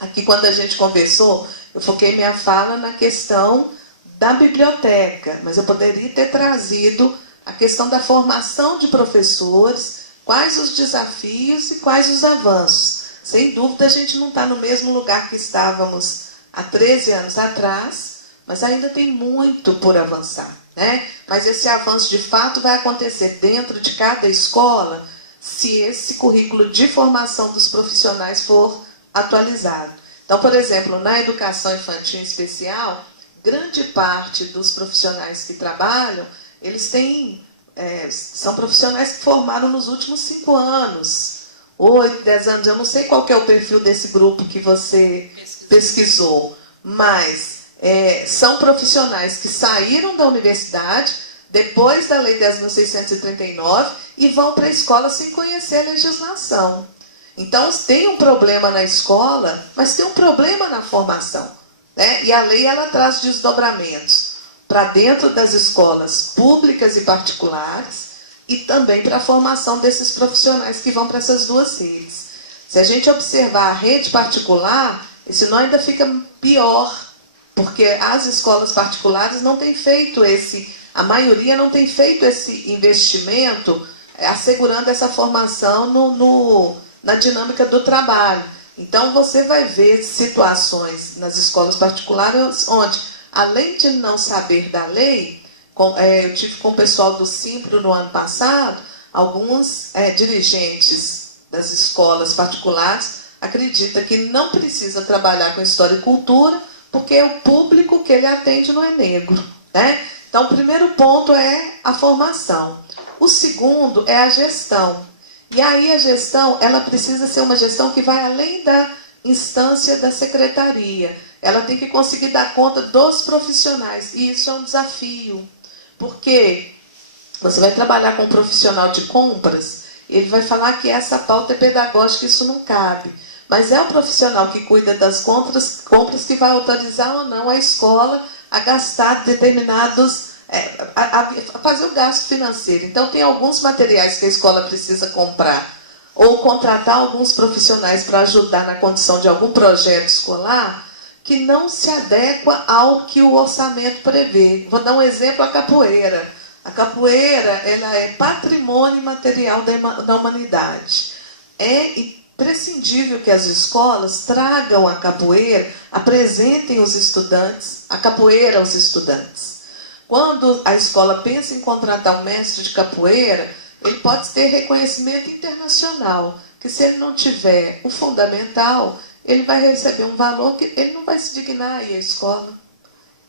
Aqui, quando a gente conversou, eu foquei minha fala na questão da biblioteca, mas eu poderia ter trazido a questão da formação de professores, quais os desafios e quais os avanços. Sem dúvida, a gente não está no mesmo lugar que estávamos há 13 anos atrás, mas ainda tem muito por avançar, né? Mas esse avanço, de fato, vai acontecer dentro de cada escola se esse currículo de formação dos profissionais for atualizado. Então, por exemplo, na educação infantil especial, grande parte dos profissionais que trabalham, eles são profissionais que formaram nos últimos 5 anos, 8, 10 anos. Eu não sei qual que é o perfil desse grupo que você pesquisou, mas são profissionais que saíram da universidade depois da Lei 10.639 e vão para a escola sem conhecer a legislação. Então, tem um problema na escola, mas tem um problema na formação, né? E a lei, ela traz desdobramentos para dentro das escolas públicas e particulares e também para a formação desses profissionais que vão para essas duas redes. Se a gente observar a rede particular, esse nó ainda fica pior, porque as escolas particulares não têm feito a maioria não tem feito esse investimento assegurando essa formação na dinâmica do trabalho. Então, você vai ver situações nas escolas particulares onde, além de não saber da lei, eu tive com o pessoal do Simpro no ano passado, alguns dirigentes das escolas particulares acreditam que não precisa trabalhar com história e cultura, porque o público que ele atende não é negro, né? Então, o primeiro ponto é a formação. O segundo é a gestão. E aí a gestão, ela precisa ser uma gestão que vai além da instância da secretaria. Ela tem que conseguir dar conta dos profissionais. E isso é um desafio. Porque você vai trabalhar com um profissional de compras, ele vai falar que essa pauta é pedagógica, isso não cabe. Mas é o profissional que cuida das compras que vai autorizar ou não a escola a gastar determinados... a fazer o gasto financeiro. Então, tem alguns materiais que a escola precisa comprar ou contratar alguns profissionais para ajudar na condição de algum projeto escolar que não se adequa ao que o orçamento prevê. Vou dar um exemplo, a capoeira. A capoeira, ela é patrimônio imaterial da humanidade. É imprescindível que as escolas tragam a capoeira, apresentem os estudantes, a capoeira aos estudantes. Quando a escola pensa em contratar um mestre de capoeira, ele pode ter reconhecimento internacional, que se ele não tiver o fundamental, ele vai receber um valor que ele não vai se dignar a ir à escola.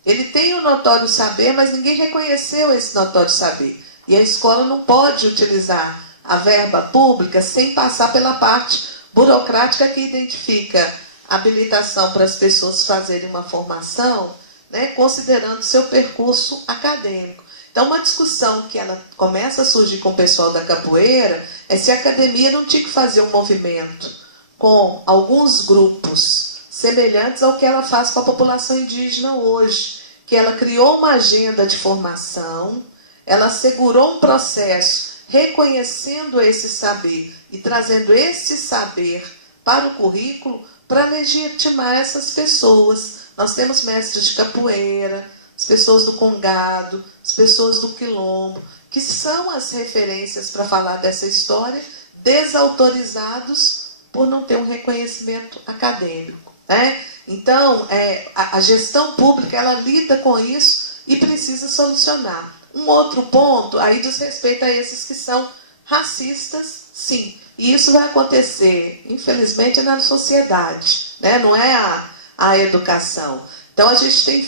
Ele tem o notório saber, mas ninguém reconheceu esse notório saber. E a escola não pode utilizar a verba pública sem passar pela parte burocrática que identifica habilitação para as pessoas fazerem uma formação, né, considerando seu percurso acadêmico. Então, uma discussão que ela começa a surgir com o pessoal da capoeira é se a academia não tinha que fazer um movimento com alguns grupos semelhantes ao que ela faz com a população indígena hoje, que ela criou uma agenda de formação, ela assegurou um processo reconhecendo esse saber e trazendo esse saber para o currículo para legitimar essas pessoas. Nós temos mestres de capoeira, as pessoas do Congado, as pessoas do Quilombo, que são as referências para falar dessa história, desautorizados por não ter um reconhecimento acadêmico, né? Então, a gestão pública, ela lida com isso e precisa solucionar. Um outro ponto, aí diz respeito a esses que são racistas, sim. E isso vai acontecer, infelizmente, na sociedade, né? Não é a educação. Então, a gente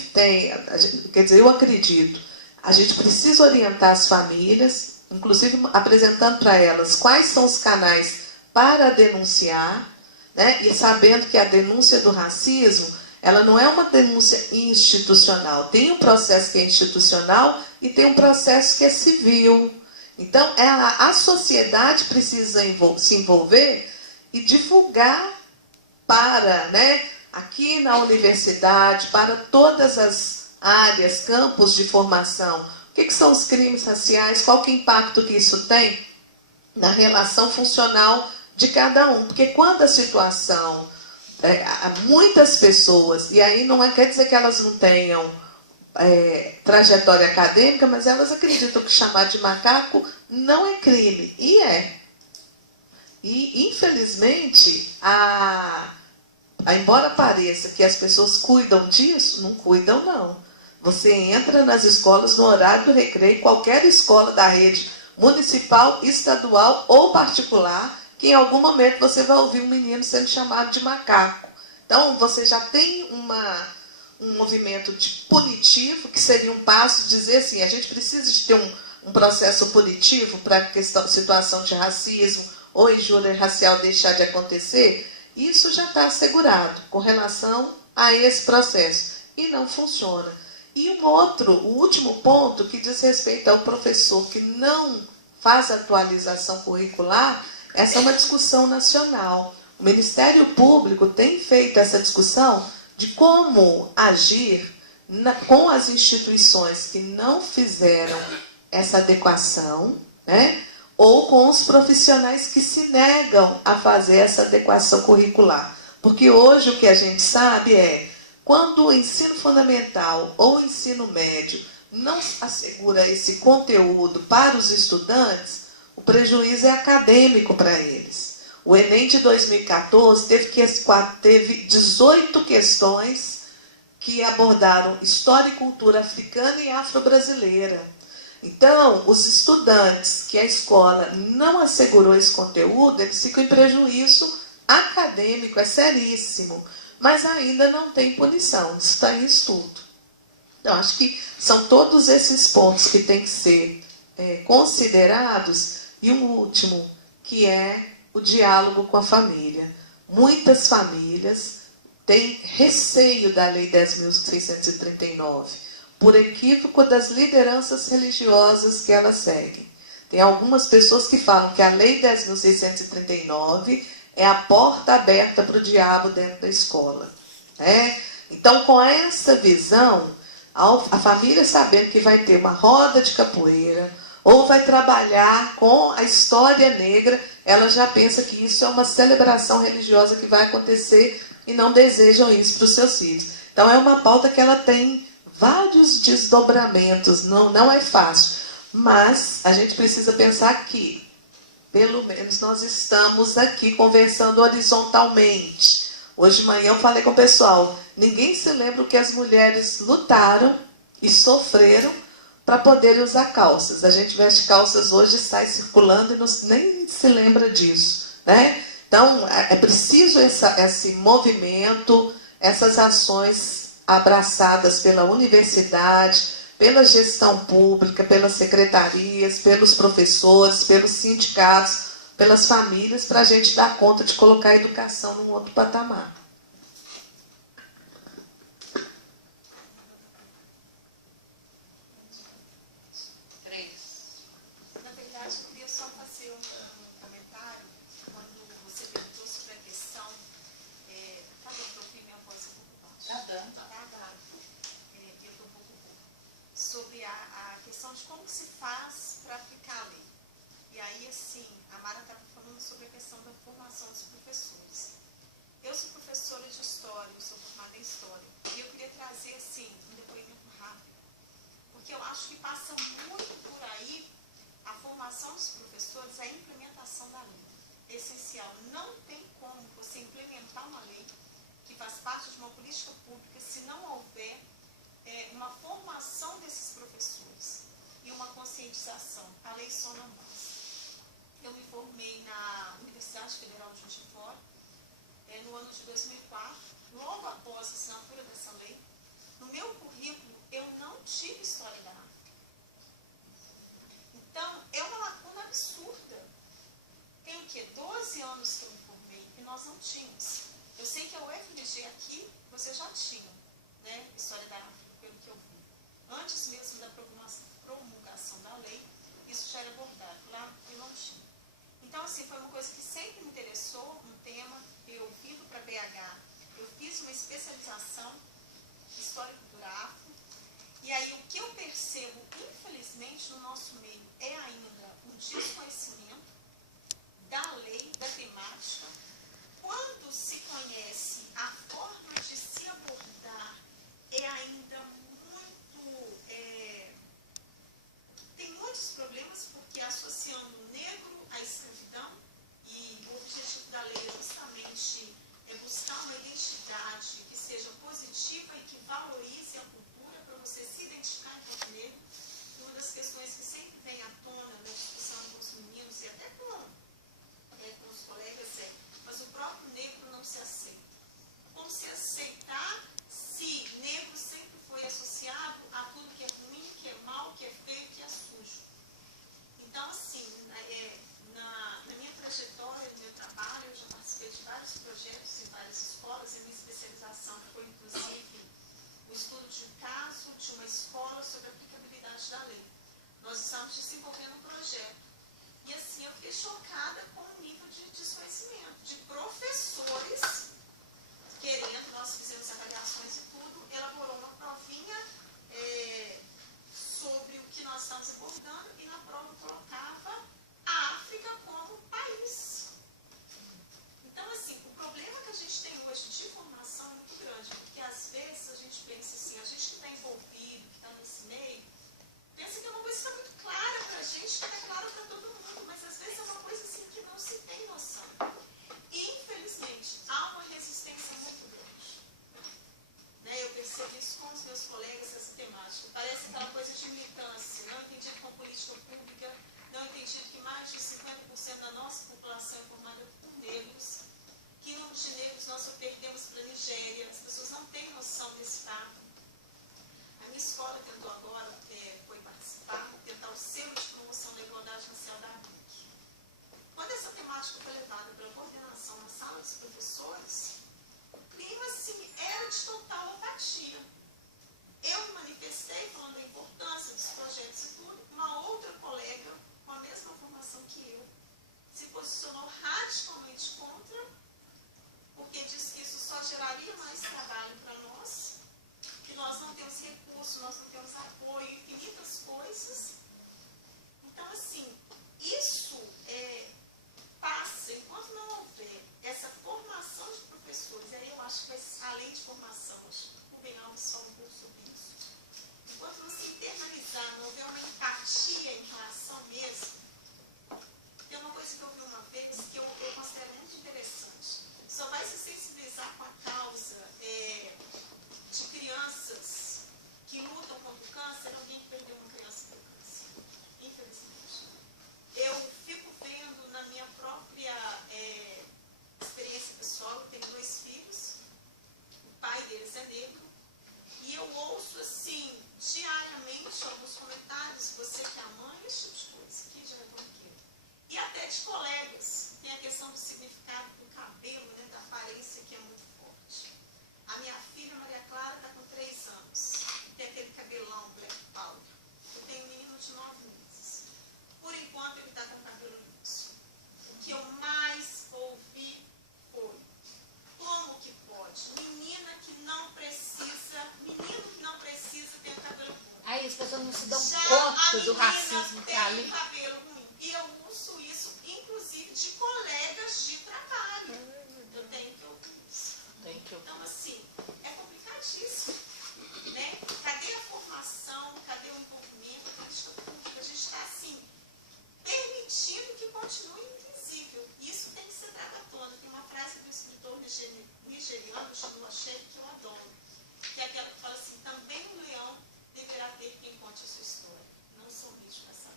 quer dizer, eu acredito, a gente precisa orientar as famílias, inclusive apresentando para elas quais são os canais para denunciar, né? E sabendo que a denúncia do racismo, ela não é uma denúncia institucional. Tem um processo que é institucional e tem um processo que é civil. Então, a sociedade precisa se envolver e divulgar para, aqui na universidade, para todas as áreas, campos de formação. O que são os crimes raciais? Qual que é o impacto que isso tem na relação funcional de cada um? Porque quando a situação, muitas pessoas, e aí não quer dizer que elas não tenham trajetória acadêmica, mas elas acreditam que chamar de macaco não é crime, e é. E, infelizmente, embora pareça que as pessoas cuidam disso, não cuidam, não. Você entra nas escolas no horário do recreio, qualquer escola da rede municipal, estadual ou particular, que em algum momento você vai ouvir um menino sendo chamado de macaco. Então, você já tem um movimento punitivo, que seria um passo, dizer assim, a gente precisa de ter um processo punitivo para a situação de racismo ou injúria racial deixar de acontecer. Isso já está assegurado com relação a esse processo. E não funciona. E o último ponto, que diz respeito ao professor que não faz atualização curricular, essa é uma discussão nacional. O Ministério Público tem feito essa discussão de como agir com as instituições que não fizeram essa adequação, ou com os profissionais que se negam a fazer essa adequação curricular. Porque hoje o que a gente sabe é, quando o ensino fundamental ou o ensino médio não assegura esse conteúdo para os estudantes, o prejuízo é acadêmico para eles. O Enem de 2014 teve 18 questões que abordaram história e cultura africana e afro-brasileira. Então, os estudantes que a escola não assegurou esse conteúdo, eles ficam em prejuízo acadêmico, é seríssimo. Mas ainda não tem punição, isso está em estudo. Então, acho que são todos esses pontos que têm que ser considerados. E um último, que é o diálogo com a família. Muitas famílias têm receio da Lei 10.639, por equívoco das lideranças religiosas que elas seguem. Tem algumas pessoas que falam que a Lei 10.639 é a porta aberta para o diabo dentro da escola. Então, com essa visão, a família sabendo que vai ter uma roda de capoeira, ou vai trabalhar com a história negra, ela já pensa que isso é uma celebração religiosa que vai acontecer e não desejam isso para os seus filhos. Então, é uma pauta que ela tem vários desdobramentos, não é fácil. Mas a gente precisa pensar que, pelo menos, nós estamos aqui conversando horizontalmente. Hoje de manhã eu falei com o pessoal, ninguém se lembra o que as mulheres lutaram e sofreram para poderem usar calças. A gente veste calças hoje, sai circulando e nem se lembra disso. Então, é preciso esse movimento, essas ações abraçadas pela universidade, pela gestão pública, pelas secretarias, pelos professores, pelos sindicatos, pelas famílias, para a gente dar conta de colocar a educação num outro patamar. Na verdade, eu queria só fazer um comentário quando você perguntou sobre a questão. Tá dando para ouvir minha voz um pouco baixa? Tá dando. Eu estou um pouco rouca. Sobre a questão de como se faz para aplicar a lei. E aí, assim, a Mara estava falando sobre a questão da formação dos professores. Eu sou professora de História, eu sou formada em História. E eu queria trazer, assim, um depoimento rápido. Porque eu acho que passa muito por aí a formação dos professores, a implementação da lei. É essencial. Não tem como você implementar uma lei que faz parte de uma política pública se não houver uma formação desses professores e uma conscientização. A lei só não basta. Eu me formei na Universidade Federal de Juiz de Fora no ano de 2004, logo após a assinatura dessa lei. No meu currículo, eu não tive História da África. Então, é uma lacuna absurda. Tem o quê? 12 anos que eu me formei e nós não tínhamos. Eu sei que a UFMG aqui, professores já tinham, né, história da África, pelo que eu vi. Antes mesmo da promulgação da lei, isso já era abordado lá em Londrina. Então, assim, foi uma coisa que sempre me interessou, um tema. Eu vindo para BH, eu fiz uma especialização em História Cultural Afro, e aí o que eu percebo, infelizmente, no nosso meio é ainda um desconhecimento da lei, da temática. Quando se conhece a forma de se abordar, é ainda muito... tem muitos problemas, porque associando o negro à escravidão, e o objetivo da lei é justamente buscar uma identidade que seja positiva e que valorize a cultura para você se identificar enquanto negro. E uma das questões que sempre vem à tona na discussão com os meninos e até com os colegas mas o próprio negro não se aceita. Como se aceitar se negro sempre foi associado a tudo que é ruim, que é mal, que é feio, que é sujo? Então, assim, na minha trajetória, no meu trabalho, eu já participei de vários projetos em várias escolas. A minha especialização foi, inclusive, o estudo de um caso de uma escola sobre a aplicabilidade da lei. Nós estamos desenvolvendo um projeto. E, assim, eu fiquei chocada com o nível de desconhecimento de professores querendo. Nós fizemos avaliações e tudo, elaborou uma provinha sobre o que nós estamos abordando, e na prova colocava a África como país. Então, assim, o problema que a gente tem hoje de formação é muito grande, porque às vezes a gente pensa assim, a gente que está envolvido, que está nesse meio, pensa que é uma coisa que está muito clara para a gente, que está clara para todo mundo, mas às vezes é uma coisa assim que não se tem noção. E, infelizmente, há uma resistência muito grande. Né? Eu percebi isso com os meus colegas, essa temática. Parece aquela coisa de militância, não entendido com política pública, não entendido que mais de 50% da nossa população é formada por negros, que número de negros nós só perdemos para a Nigéria. As pessoas não têm noção desse fato. A minha escola tentou agora, foi participar, tentar o selo de promoção da igualdade racial da ABIC. Quando essa temática foi levada para a coordenação na sala dos professores, o clima, assim, era de total apatia. Eu me manifestei falando da importância dos projetos e tudo. Uma outra colega, com a mesma formação que eu, se posicionou radicalmente contra, porque disse que isso só geraria mais trabalho para nós, que nós não temos recursos, nós não temos apoio, infinitas coisas. Então, assim, isso passa, enquanto não houver essa formação de professores, aí eu acho que vai, além de formação, acho que o Rubem Alves fala um pouco sobre isso. Enquanto não se internalizar, não houver uma empatia em relação mesmo, tem uma coisa que eu vi uma vez que eu considero muito interessante. Só vai se sensibilizar com a causa de crianças que lutam contra o câncer, alguém que perdeu uma criança pelo câncer. Infelizmente. Eu fico vendo na minha própria experiência pessoal, eu tenho 2 filhos, o pai deles é negro, e eu ouço, assim, diariamente alguns comentários, você que é a mãe, esse tipo de coisa, que já levou aquilo. E até de colegas, tem a questão do significado do cabelo, né, da aparência, que é muito forte. A minha filha, Maria Clara, está com 3 anos, tem aquele cabelão black power. Eu tenho um menino de 9 meses. Por enquanto, ele está com cabelo liso. O que eu mais ouvi foi: como que pode? Menino que não precisa ter cabelo ruim. Aí as pessoas não se dão Já conta a do racismo que tem tá ali. cabelo ruim. E eu uso isso, inclusive, de colegas de trabalho. Eu tenho que ouvir isso. Então, assim, é complicadíssimo. Né? Cadê a formação? Cadê o envolvimento? A política pública? A gente está, assim, permitindo que continue invisível. Isso tem que ser trago à tona. Tem uma frase do escritor nigeriano, Chinua Achebe, que eu adoro, que é aquela que fala assim: também o leão deverá ter quem conte a sua história. Não sou vítima dessa.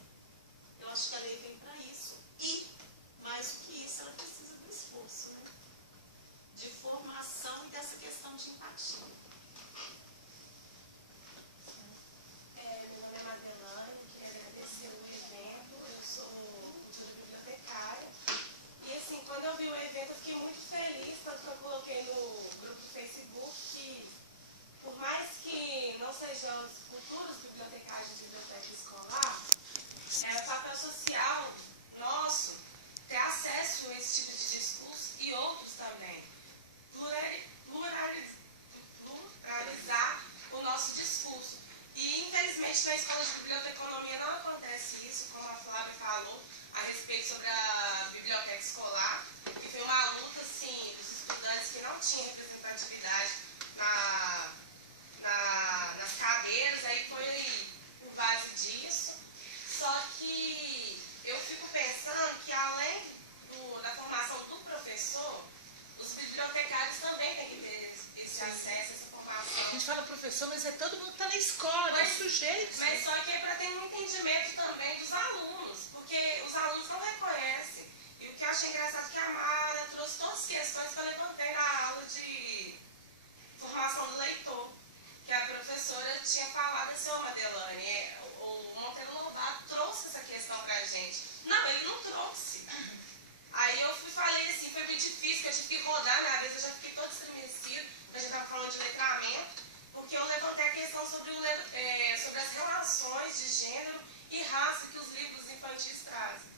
aos futuros bibliotecários de biblioteca escolar, é o papel social nosso ter acesso a esse tipo de discurso e outros também. Pluralizar o nosso discurso. E, infelizmente, na escola de biblioteconomia não acontece isso, como a Flávia falou, a respeito sobre a biblioteca escolar, que foi uma luta, assim, dos estudantes que não tinham representatividade nas cadeiras, aí foi por base disso. Só que eu fico pensando que, além da formação do professor, os bibliotecários também têm que ter esse acesso, essa formação. A gente fala professor, mas é todo mundo que está na escola, é sujeito. Mas só que é para ter um entendimento também dos alunos, porque os alunos não reconhecem. E o que eu achei engraçado é que a Mara trouxe todas as questões que eu levantei na aula de formação do leitor, que a professora tinha falado assim: ô Madelane, o Monteiro Lobato trouxe essa questão para a gente. Não, ele não trouxe. Aí eu falei assim, foi muito difícil, que eu tive que rodar, né? Às vezes eu já fiquei toda estremecida, a gente estava falando de letramento, porque eu levantei a questão sobre as relações de gênero e raça que os livros infantis trazem.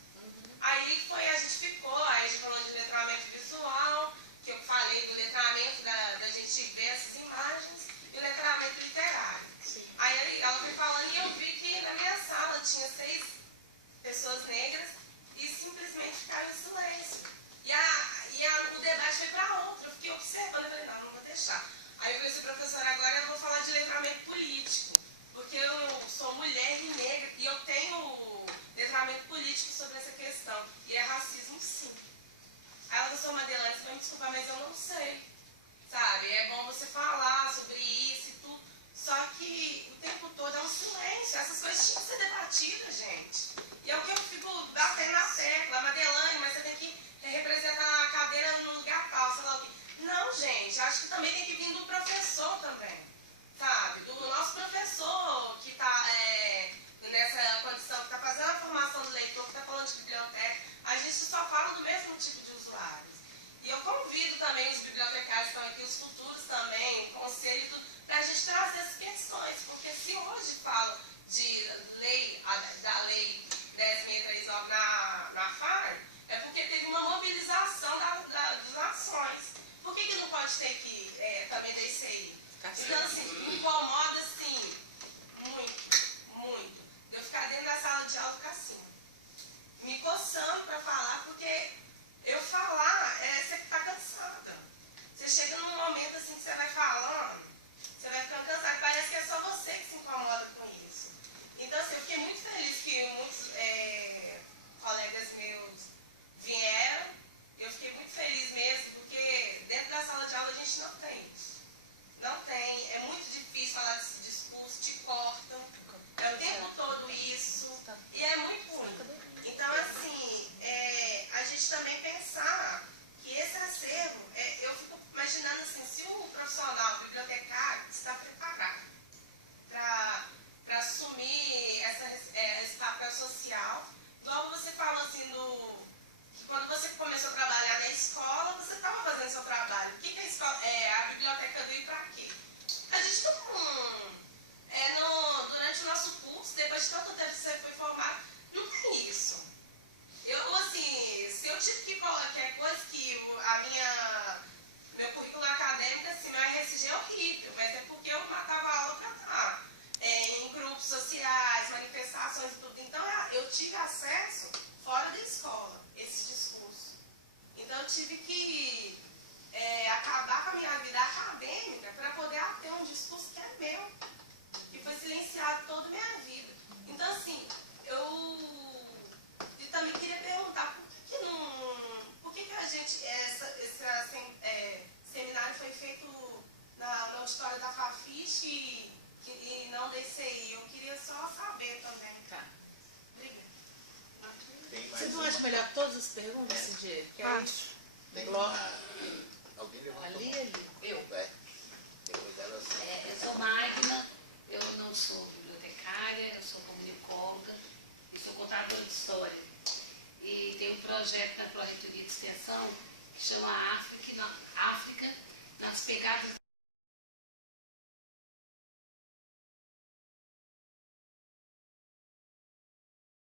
Aí a gente ficou, aí a gente falou de letramento visual, que eu falei do letramento da gente ver essas imagens, e o letramento literário. Aí ela foi falando e eu vi que na minha sala tinha 6 pessoas negras e simplesmente ficaram em silêncio. O debate foi para outra. Eu fiquei observando e falei: não vou deixar. Aí eu falei: professor, agora eu vou falar de letramento político, porque eu sou mulher e negra e eu tenho letramento político sobre essa questão. E é racismo, sim. Aí ela falou: Madelane, você vai me desculpar, mas eu não sei. Sabe? É bom você falar sobre isso e tudo. Só que o tempo todo é um silêncio. Essas coisas tinham que ser debatidas, gente. E é o que eu fico batendo na tecla. Madelane, mas você tem que representar a cadeira no lugar tal, sei lá o quê. Não, gente, acho que também tem que vir do professor também. Sabe? Do nosso professor que está nessa condição, que está fazendo a formação do leitor, que está falando de biblioteca. A gente só fala do mesmo tipo de usuários. E eu convido também os bibliotecários que estão aqui, os futuros também, o conselho e tudo, para a gente trazer essas questões. Porque se hoje falo da lei 10.639 na FAR, é porque teve uma mobilização das nações. Por que não pode ter que também da ICI? Então, assim, incomoda, assim, muito. Eu ficar dentro da sala de aula ficar assim, me coçando para falar, porque eu falar, você fica cansada. Você chega num momento assim que você vai falando, você vai ficando cansado, parece que é só você que se incomoda com isso. Então, assim, eu fiquei muito feliz que muitos colegas meus vieram. Eu fiquei muito feliz mesmo, porque dentro da sala de aula a gente não tem isso. Não tem, é muito difícil falar desse discurso, te cortam, é o tempo todo isso, e é muito ruim. Então, assim, a gente também pensar que esse acervo, eu fico imaginando assim, se o profissional, o bibliotecário, está preparado para assumir esse papel social, igual você falou assim, que quando você começou a trabalhar na escola, você estava fazendo seu trabalho. O que a biblioteca veio para quê? A gente durante o nosso curso, depois de tanto tempo que você foi formado, não tem isso. Eu, assim, se eu tive que qualquer coisa que meu currículo acadêmico, assim, meu RSG é horrível, mas é porque eu matava a aula para estar em grupos sociais, manifestações e tudo. Então, eu tive acesso fora da escola, esse discurso. Então, eu tive que acabar com a minha vida acadêmica para poder ter um discurso que é meu, que foi silenciado toda a minha vida. Então, assim, eu também queria perguntar por que a gente, esse seminário foi feito no auditório da Fafiche e não da ICI. Eu queria só saber também. Tá. Tem mais Vocês não uma? acham melhor todas as perguntas, Diego? Que é isso? Tem Bloco. Alguém levantou? Ali. Eu. Depois dela, Eu sou Magna, eu não sou bibliotecária, eu sou comunicóloga e sou contadora de história. E tem um projeto na Pró-Reitoria de Extensão que chama África nas Pegadas